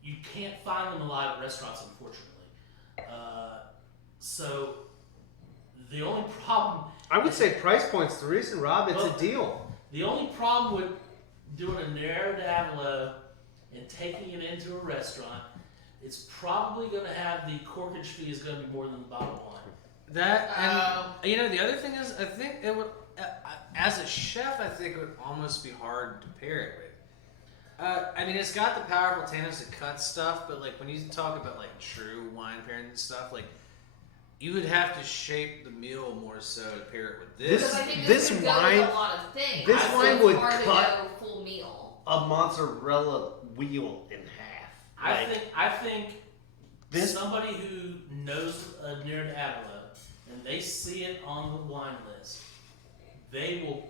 You can't find them a lot at restaurants, unfortunately. So the only problem, I would say price point's the reason, Rob. It's a deal. The only problem with doing a Nera d'Avolo and taking it into a restaurant, it's probably going to have the corkage fee is going to be more than the bottle of wine. That and the other thing is, I think it would, as a chef, I think it would almost be hard to pair it with. I mean, it's got the powerful tannins to cut stuff, but like when you talk about like true wine pairing and stuff, like you would have to shape the meal more so to pair it with this. Because I think This could wine- go with a lot of things. this So wine it's would hard to cut- go full meal. A mozzarella wheel in half. I think This- somebody who knows a Nera d'Avolo and they see it on the wine list, they will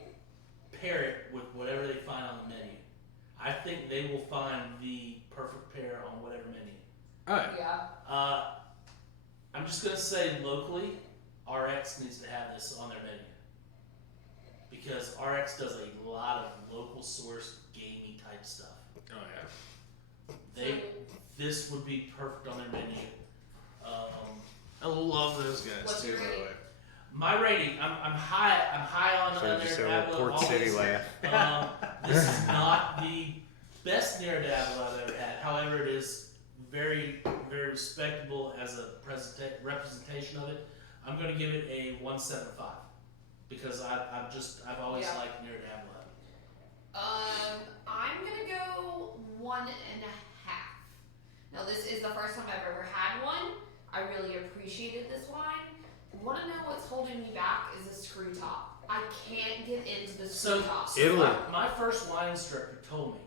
pair it with whatever they find on the menu. I think they will find the perfect pair on whatever menu. All right. Yeah. I'm just gonna say locally, RX needs to have this on their menu because RX does a lot of local sourced gamey type stuff. Oh This would be perfect on their menu. I love those guys What's too. your By the rating? way. My rating, I'm high on Sorry, just Nera a little d'Avolo. Port City always. laugh. This is not the best Nera d'Avolo I've ever had. However, it is very, very respectable as a representation of it. I'm going to give it a 1.75. Because I've always Yeah. liked Near Damla. I'm gonna go 1.5. Now this is the first time I've ever had one. I really appreciated this wine. Want to know what's holding me back is the screw top. I can't get into the screw top. Italy. My first wine instructor told me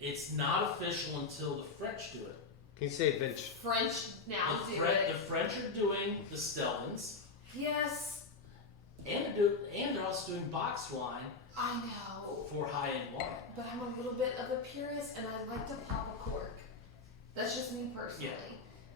it's not official until the French do it. Can you say Vinci? French now The, do Fre- it. the French are doing the Stelvins, Yes, and they're also doing box wine I know. for high-end wine. But I'm a little bit of a purist and I like to pop a cork. That's just me personally.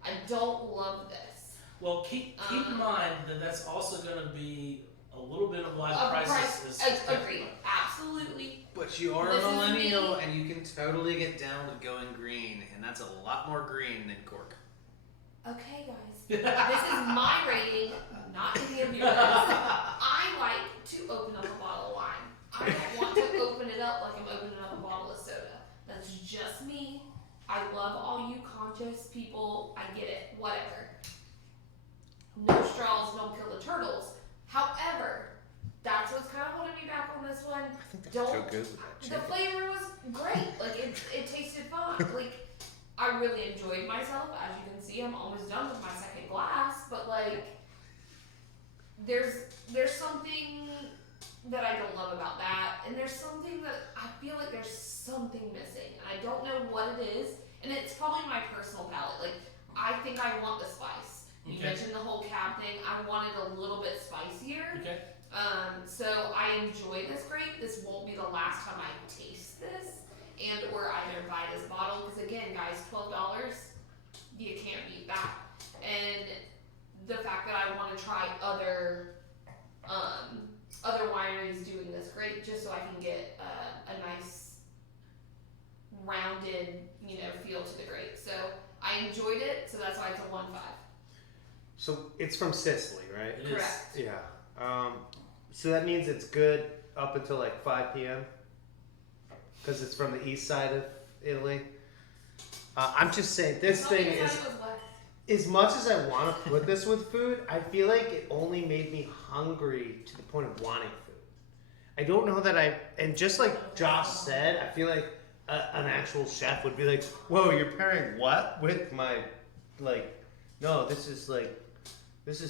I don't love this. Well, keep in mind that that's also going to be a little bit of why the A price is Agreed. Absolutely. But you are This a is millennial, me. and you can totally get down with going green, and that's a lot more green than cork. Okay, guys. This is my rating, not any of yours. I like to open up a bottle of wine. I don't want to open it up like I'm opening up a bottle of soda. That's just me. I love all you conscious people. I get it. Whatever. No straws, don't kill the turtles. However, that's what's kind of holding me back on this one. I think that's Don't- so good with that The chicken. flavor was great. Like it tasted fine. Like I really enjoyed myself. As you can see, I'm almost done with my second glass. But like, there's something that I don't love about that, and there's something that I feel like there's something missing, and I don't know what it is. And it's probably my personal palate. Like I think I want the spice. You Okay. mentioned the whole cab thing. I wanted a little bit spicier. Okay. So I enjoy this grape. This won't be the last time I taste this and or either buy this bottle because again, guys, $12, you can't beat that. And the fact that I want to try other wineries doing this grape just so I can get a nice rounded, feel to the grape. So I enjoyed it, so that's why it's a 1.5. So it's from Sicily, right? It is. Correct. Yeah. So that means it's good up until like 5 p.m. Because it's from the east side of Italy. I'm just saying, this Tell me thing if I is, was west. as much as I want to put this with food, I feel like it only made me hungry to the point of wanting food. I don't know that and just like Josh said, I feel like an actual chef would be like, whoa, you're pairing what with my, no, this is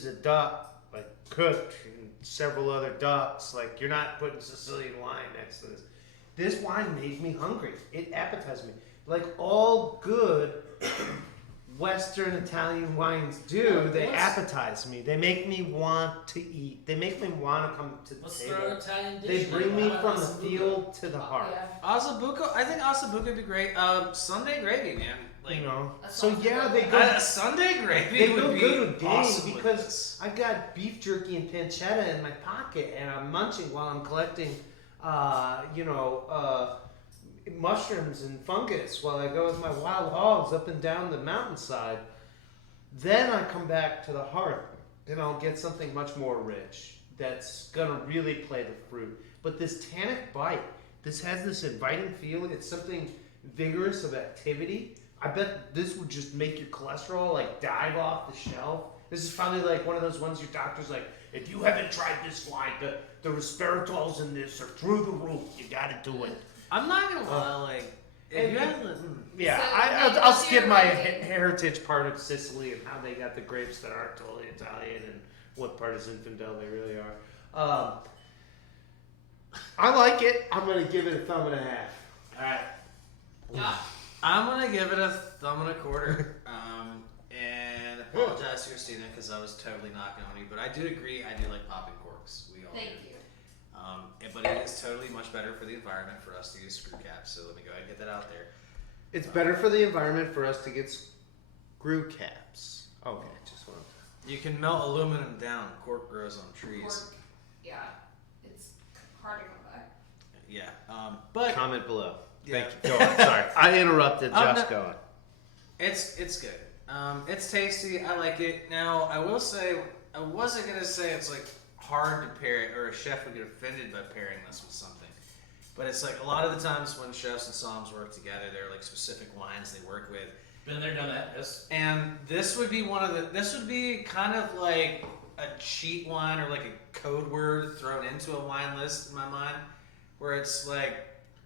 a duck, like cooked and several other ducks. Like you're not putting Sicilian wine next to this. This wine made me hungry. It appetized me. Like all good Western Italian wines do, they appetize me. They make me want to eat. They make me want to come to the Let's throw an table. Italian dish. They bring me in. from the field to the heart. Yeah. Ossobuco, I think Ossobuco would be great. Sunday gravy, man. Like, You know. A So sauce yeah, with they a- go. Sunday gravy They would go be good with game awesome with because this. I've got beef jerky and pancetta in my pocket, and I'm munching while I'm collecting, mushrooms and fungus while I go with my wild hogs up and down the mountainside. Then I come back to the hearth, and I'll get something much more rich that's gonna really play the fruit. But this tannic bite, this has this inviting feel. It's something vigorous of activity. I bet this would just make your cholesterol like dive off the shelf. This is probably like one of those ones your doctor's like, if you haven't tried this wine, the resveratrols in this are through the roof. You gotta do it. I'm not gonna lie, like, if and- you haven't Yeah, So, I'll what's skip your my rating? heritage part of Sicily and how they got the grapes that aren't totally Italian and what part of Zinfandel they really are. I like it. I'm gonna give it a thumb and a half. All right. Yeah. I'm gonna give it a thumb and a quarter. And apologize to Christina because I was totally knocking on you, but I do agree. I do like popping corks. We all Thank do. you. But it is totally much better for the environment for us to use screw caps. So let me go ahead and get that out there. It's better for the environment for us to get screw caps. Okay, just one. You can melt aluminum down. Cork grows on trees. Cork, yeah, it's hard to come by. Yeah. But Comment below. Yeah. Thank you. Go on. Sorry, I interrupted. I'm Just not- go on. it's good. It's tasty. I like it. Now I will say I wasn't gonna say it's like hard to pair it, or a chef would get offended by pairing this with something. But it's like a lot of the times when chefs and somms work together, there are like specific wines they work with. Been there, done that. Yes. And this would be one of the. This would be kind of like a cheat wine or like a code word thrown into a wine list in my mind, where it's like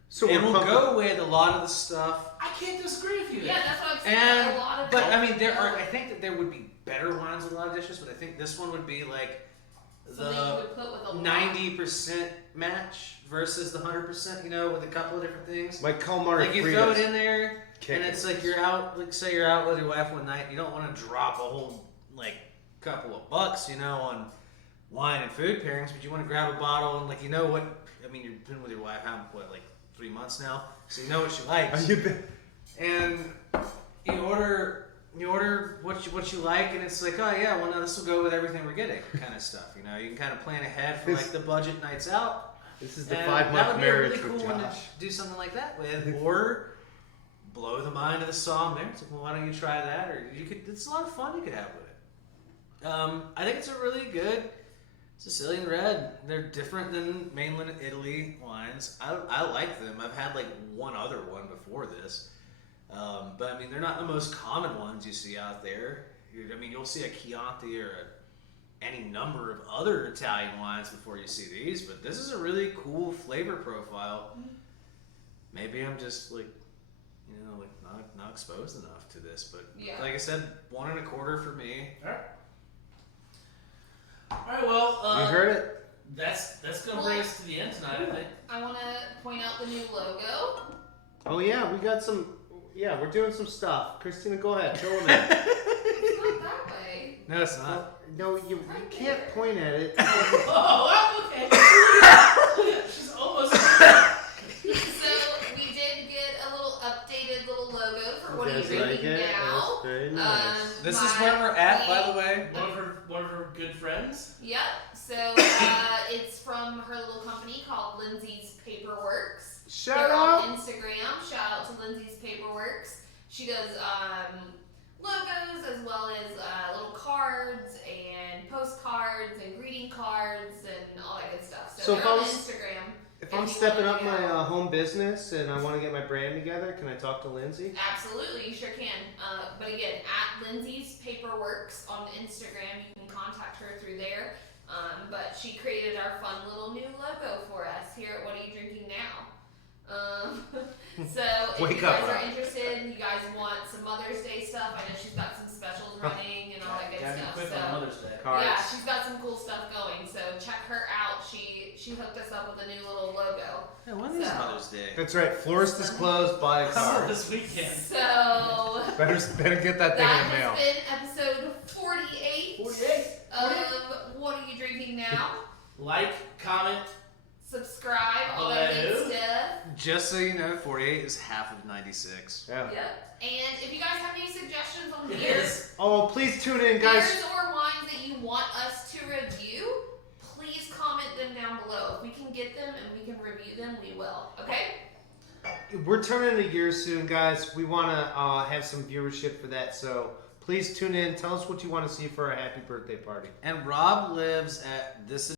So it we're will pumping- go with a lot of the stuff. I can't disagree with you. Yeah, there. that's what I'm saying. And a lot of but it, I mean, you know, I think that there would be better wines with a lot of dishes, but I think this one would be like something you the would put with a lot. 90% match versus the 100%. You know, with a couple of different things. My Calamari Like you throw it Fritas in there, kick and it's it. like you're out. Like say you're out with your wife one night, you don't want to drop a whole like couple of bucks, you know, on wine and food pairings, but you want to grab a bottle and like you know what. I mean, you've been with your wife like 3 months now, so you know what she likes. You bet. And you order what you like, and it's like, oh yeah, well now this will go with everything we're getting, kind of stuff. You know, you can kind of plan ahead for like the budget nights out. This is the And 5 that month would be a marriage really with cool one to Josh. do something like that with, or blow the mind of the sommelier. It's like, well, why don't you try that? Or you could. It's a lot of fun you could have with it. I think it's a really good Sicilian red. They're different than mainland Italy wines. I like them. I've had like one other one before this. But I mean, they're not the most common ones you see out there. I mean, you'll see a Chianti or any number of other Italian wines before you see these, but this is a really cool flavor profile. Maybe I'm just like, you know, like not exposed enough to this, but Yeah. like I said, 1.25 for me. All right. Well, You heard it? That's gonna bring us to the end tonight, I think. I want to point out the new logo. Oh yeah, we got some. Yeah, we're doing some stuff. Christina, go ahead. Fill them in. It's not that way. No, it's not. No, you can't point at it. Oh, okay. She's almost. So we did get a little updated little logo for What Are You Guys like Drinking it? Now? That's very nice. This is My- where we're at, by the way. One of her good friends. Yep. So it's from her little company called Lindsay's Paperworks. Shout They're out. on Instagram. Shout out to Lindsay's Paperworks. She does logos as well as little cards and postcards and greeting cards and all that good stuff. So, So they're if on I was- Instagram. If I'm you stepping wanna up do my that. home business and I want to get my brand together, can I talk to Lindsay? Absolutely, you sure can. But again, at Lindsay's Paperworks on Instagram, you can contact her through there. But she created our fun little new logo for us here at What Are You Drinking Now? So if Wake you guys up, are Rob. interested, you guys want some Mother's Day stuff, I know she's got some specials running and all that good Gotta be stuff. quick So on Mother's Day. Cards. yeah, she's got some cool stuff going. So check her out. She hooked us up with a new little logo. Yeah, when is So- Mother's Day? That's right. Florist is closed. Buy a Summer card. this weekend. So Better get that thing that in the mail. has been episode 48 of What Are You Drinking Now? Like, comment. Subscribe, all that good Hello. stuff. Just so you know, 48 is half of 96. Yeah. Yep. And if you guys have any suggestions on It beers, is. Oh, please tune in, guys. beers or wines that you want us to review, please comment them down below. If we can get them and we can review them, we will. Okay? We're turning a year soon, guys. We want to have some viewership for that, so please tune in. Tell us what you want to see for our happy birthday party. And Rob lives at this